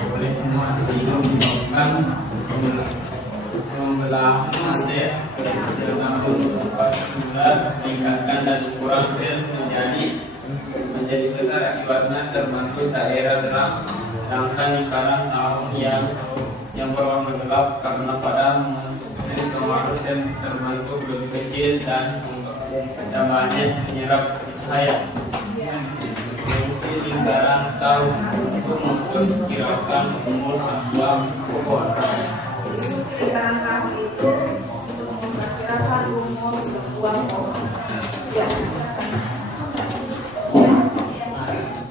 oleh tumbuhan hidup menyebabkan pembelahan sel dalam bentuk bulat, meningkatkan dan kurang sel menjadi besar, akibatnya terbentuk daerah terang. Sedangkan lingkaran tahun yang berwarna gelap karena pada musim kemarau sel terbentuk lebih kecil dan banyak menyerap cahaya. Lingkaran tahun untuk memperkirakan umur sebuah pohon. diskusi lingkaran tahun itu untuk memperkirakan umur sebuah pohon. Ya.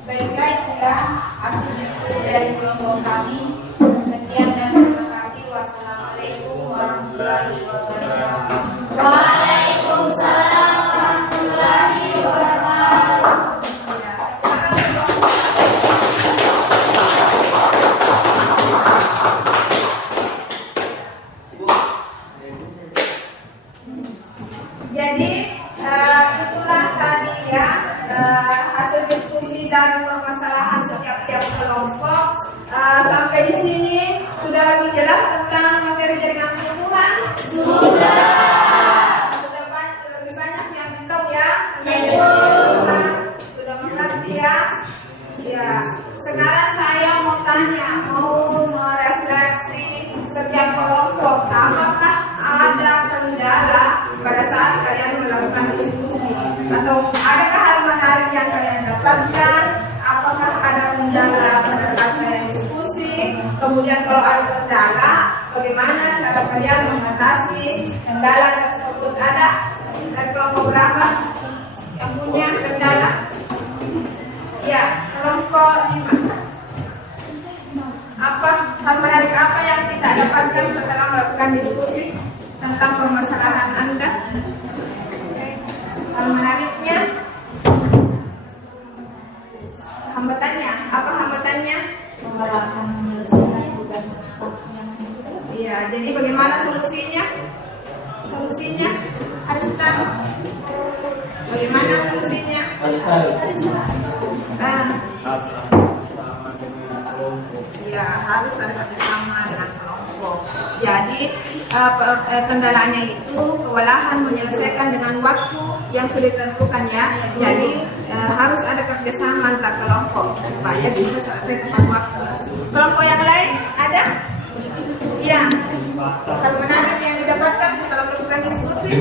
Baiklah, itulah hasil diskusi dari kelompok kami. Sekian dan terima kasih. Wassalamualaikum warahmatullahi wabarakatuh. Waalaikumsalam warahmatullahi wabarakatuh. Jadi itulah tadi ya hasil diskusi dan permasalahan setiap kelompok. Sampai di sini sudah lebih jelas tentang materi jaringan tumbuhan. Sudah lebih banyak yang tahu ya. Sudah mengerti ya. Ya. Sekarang saya mau tanya, mau merefleksi setiap kelompok. Apakah ada kendala pada saat kalian melakukan diskusi, atau adakah hal menarik yang kalian dapatkan? Apakah ada kendala pada saat kalian diskusi? Kemudian kalau ada kendala, bagaimana cara kalian mengatasi kendala tersebut? Ada dari kelompok berapa yang punya kendala? Ya, kelompok 5. Apa hal menarik apa yang kita dapatkan setelah melakukan diskusi tentang permasalahan Anda? Hal menariknya, hambatannya, apa hambatannya? Kewalahan menyelesaikan tugas yang Iya, jadi bagaimana solusinya? Solusinya harus tahu. Bagaimana solusinya? Ya, harus ada kerjasama dengan kelompok. Jadi kendalanya itu kewalahan menyelesaikan dengan waktu yang sudah ditentukan ya. Jadi harus ada kerjasama antar kelompok supaya bisa selesai tepat waktu. Kelompok yang lain ada? Ya. Hal menarik yang didapatkan setelah melakukan diskusi.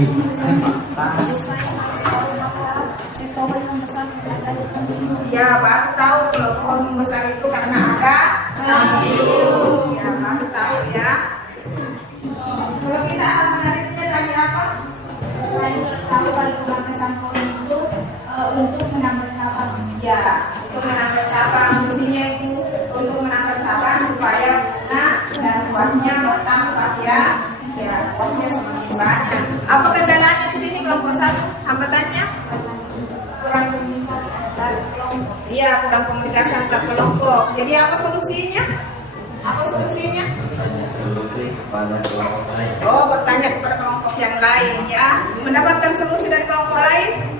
Ya, baru tahu kalau pohon besar itu karena ada kayu. Ya, baru tahu ya. Kalau kita hal menariknya tadi apa? Saya tahu kalau pemangkasan pohon itu untuk menambah cabang. Ya, untuk menambah cabang. Fungsinya itu untuk menambah cabang supaya bunga dan buahnya bertambah ya. Ya, buahnya semakin banyak. Apa kendalanya di sini kelompok 1? Hambatannya? Kurang komunikasi antar kelompok. Iya, kurang komunikasi antar kelompok. Jadi apa solusinya? Apa solusinya? Solusi kepada kelompok lain. Oh, bertanya kepada kelompok yang lain ya. Mendapatkan solusi dari kelompok lain?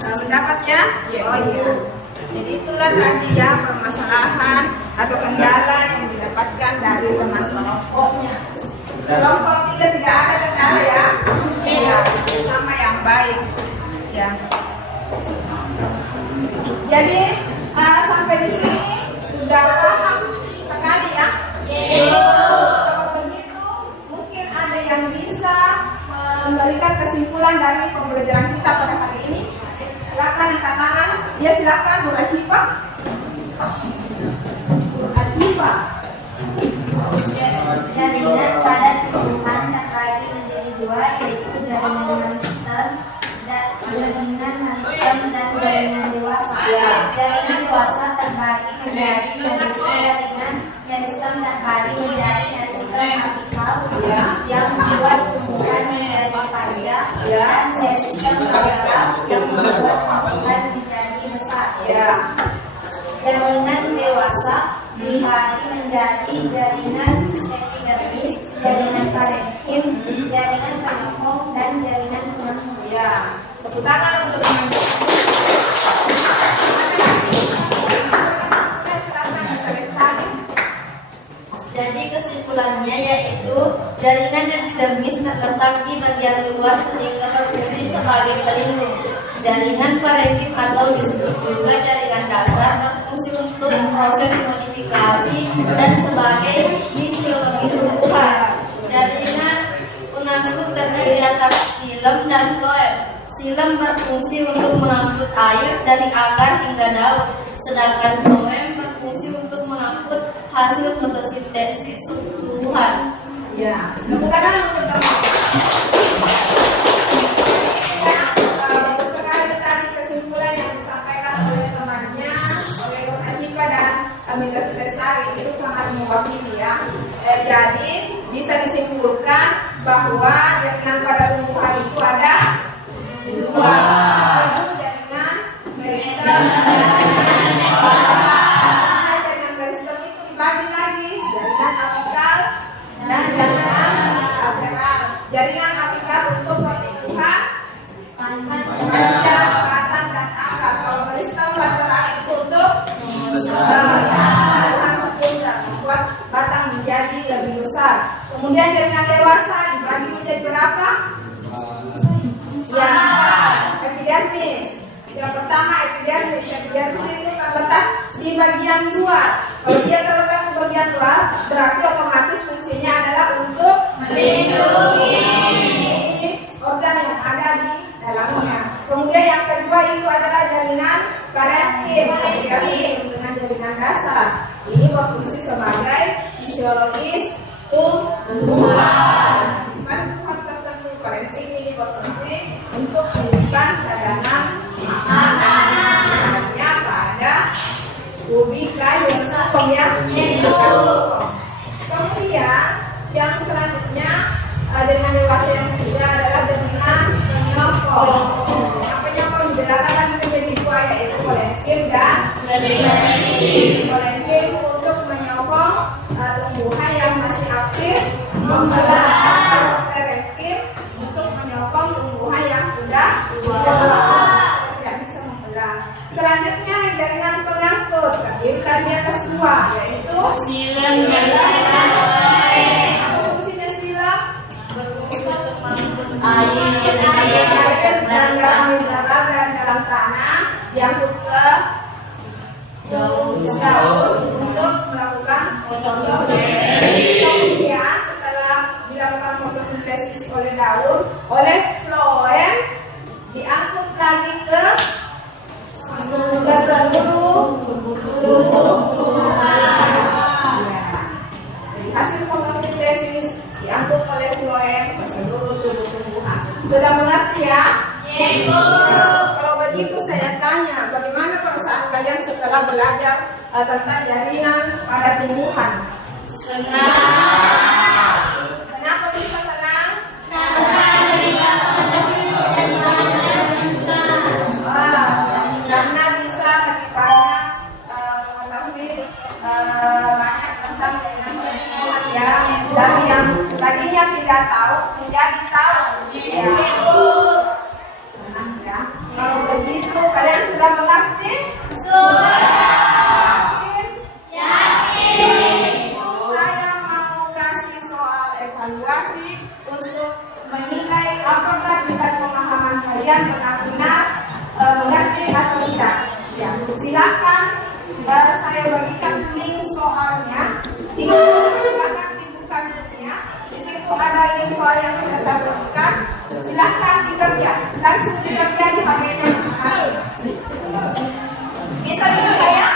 Mendapat ya? Oh iya. Jadi itulah tadi ya permasalahan atau kendala yang didapatkan dari teman kelompoknya. Kelompok 3 tidak ada kendala ya? Iya, sama yang baik. Ya. Jadi sampai di sini sudah paham sekali ya? Kalau begitu mungkin ada yang bisa memberikan kesimpulan dari pembelajaran kita pada hari ini. Silakan angkat tangan. Ya silakan Bu Rashifa. Bu Rashifa. Jaringan pada tumbuhan terbagi menjadi dua, yaitu jaringan hamster dan jaringan dewasa. Jaringan dewasa terbagi menjadi jaringan meristem terbagi menjadi meristem apikal yang membuat tumbuhan menjadi panjang dan meristem lateral yang membuat tumbuhan menjadi besar. Jaringan dewasa dibagi menjadi jaringan epidermis, jaringan parenkim, jaringan cangkok, dan jaringan tulang. Ya, tepuk tangan untuk teman. Jadi kesimpulannya yaitu jaringan epidermis terletak di bagian luar sehingga berfungsi sebagai pelindung. Jaringan parenkim atau disebut juga jaringan dasar berfungsi untuk proses modifikasi dan sebagai fisiologi tumbuhan. Jaringan pengangkut terdiri atas xilem dan floem. Xilem berfungsi untuk mengangkut air dari akar hingga daun, sedangkan floem berfungsi untuk mengangkut hasil fotosintesis tumbuhan. Ya, tepuk tangan untuk teman. Bagus sekali tadi kesimpulan yang disampaikan oleh temannya, oleh Dr. Hanifa dan Amita Lestari itu sangat mewakili ya. Jadi bisa disimpulkan bahwa jaringan pada tumbuhan itu ada dua, yaitu jaringan meristem. Jaringan meristem itu dibagi lagi, jaringan apikal dan jaringan lateral. Jaringan apikal untuk pertumbuhan panjang, batang dan akar. Kalau meristem lateral itu untuk pertumbuhan sekunder, membuat batang menjadi lebih besar. Kemudian jaringan dewasa dibagi menjadi berapa? Ya, epidermis. Yang pertama epidermis. Epidermis itu terletak di bagian luar. Kalau dia terletak di bagian luar, berarti otomatis fungsinya adalah untuk melindungi organ yang ada di dalamnya. Kemudian yang kedua itu adalah jaringan parenkim. Dengan jaringan dasar. Ini berfungsi sebagai fisiologis tumbuhan. Pada tumbuhan tertentu parenkim ini berfungsi untuk menyimpan cadangan makanan. Misalnya pada ubika yang kemudian yang selanjutnya dengan dewasa yang ketiga adalah jaringan penyokong. Yang penyokong dibedakan lagi menjadi dua, yaitu kolenkim dan kolenkim untuk menyokong tumbuhan yang masih aktif membelah, parenkim untuk menyokong tumbuhan yang sudah tidak bisa membelah. Selanjutnya jaringan pengangkut terdiri di atas dua, yaitu Silam apa fungsinya silam? berfungsi untuk mengangkut Air dan dalam mineral dan dalam tanah diangkut ke daun untuk melakukan fotosintesis. Kemudian setelah dilakukan fotosintesis oleh daun, oleh floem diangkut lagi ke seluruh tubuh tumbuhan. Jadi hasil fotosintesis diangkut oleh floem ke seluruh tubuh tumbuhan. Sudah mengerti ya? Kalau begitu saya tanya, bagaimana perasaan kalian setelah belajar tentang jaringan pada tumbuhan? Kenapa bisa senang? Karena bisa lebih banyak mengetahui banyak tentang jaringan tumbuhan ya. Dari yang tadinya tidak tahu menjadi tahu. Ya. Senang ya. Kalau begitu kalian sudah mengerti? Itu saya mau kasih soal evaluasi untuk menilai apakah tingkat pemahaman kalian benar-benar mengerti atau tidak. Ya, silakan saya bagikan link soalnya. Silakan dibuka linknya. Di situ ada link soal yang sudah saya bagikan. Silakan dikerja, langsung dikerja di HP-nya masing-masing. Bisa juga ya?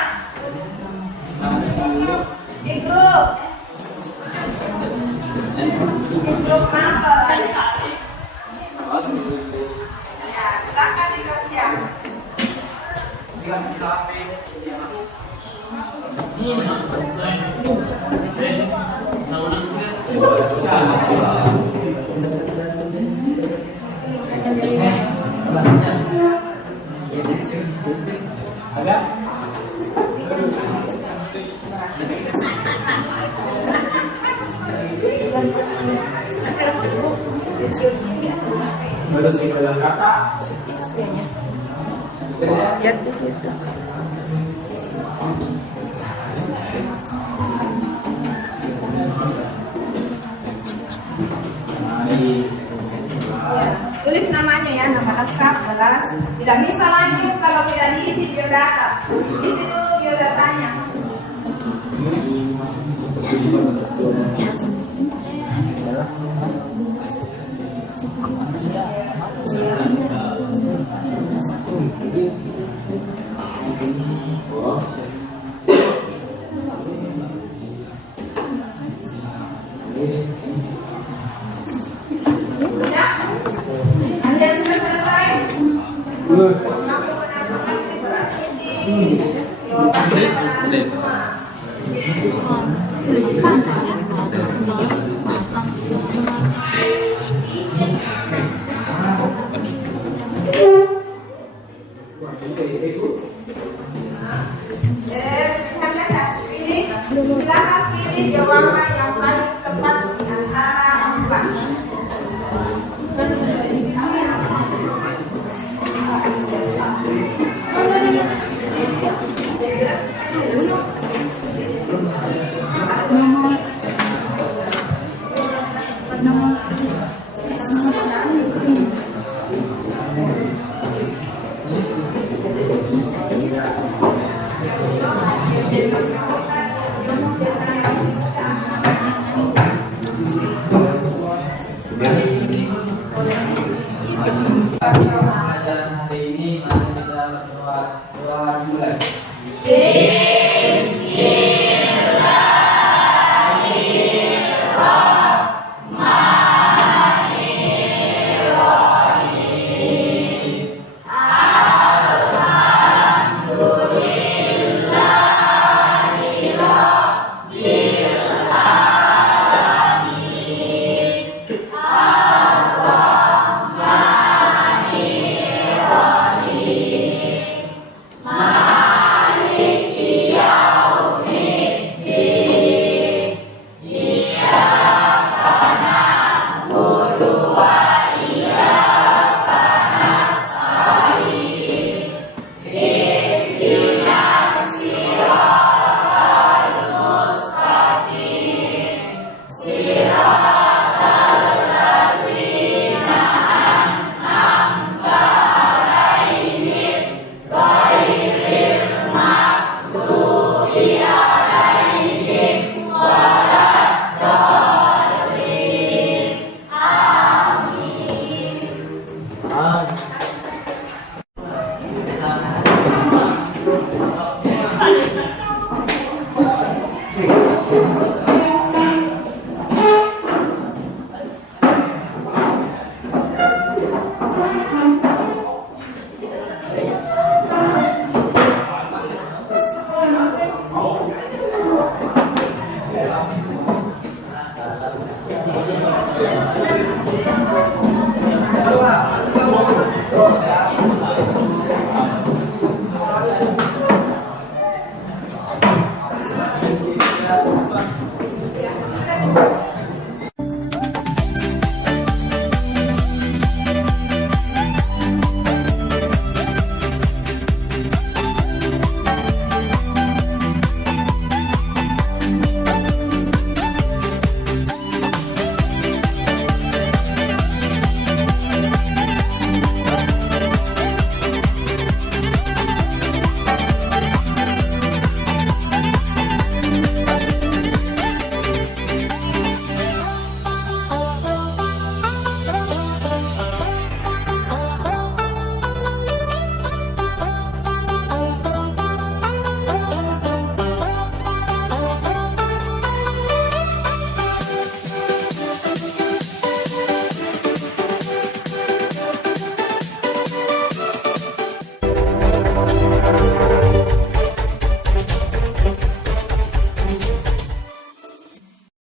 Di grup. Di grup mapel. Ya, silakan dikerja. Baru bisa kata. Lihat di situ. Ya, tulis namanya ya, nama lengkap, jelas. Tidak bisa lanjut kalau tidak diisi biodata. Isi dulu biodatanya. Silakan pilih jawaban yang paling tepat di antara empat. Pelajaran hari ini mari kita berdoa dimulai. Silakan.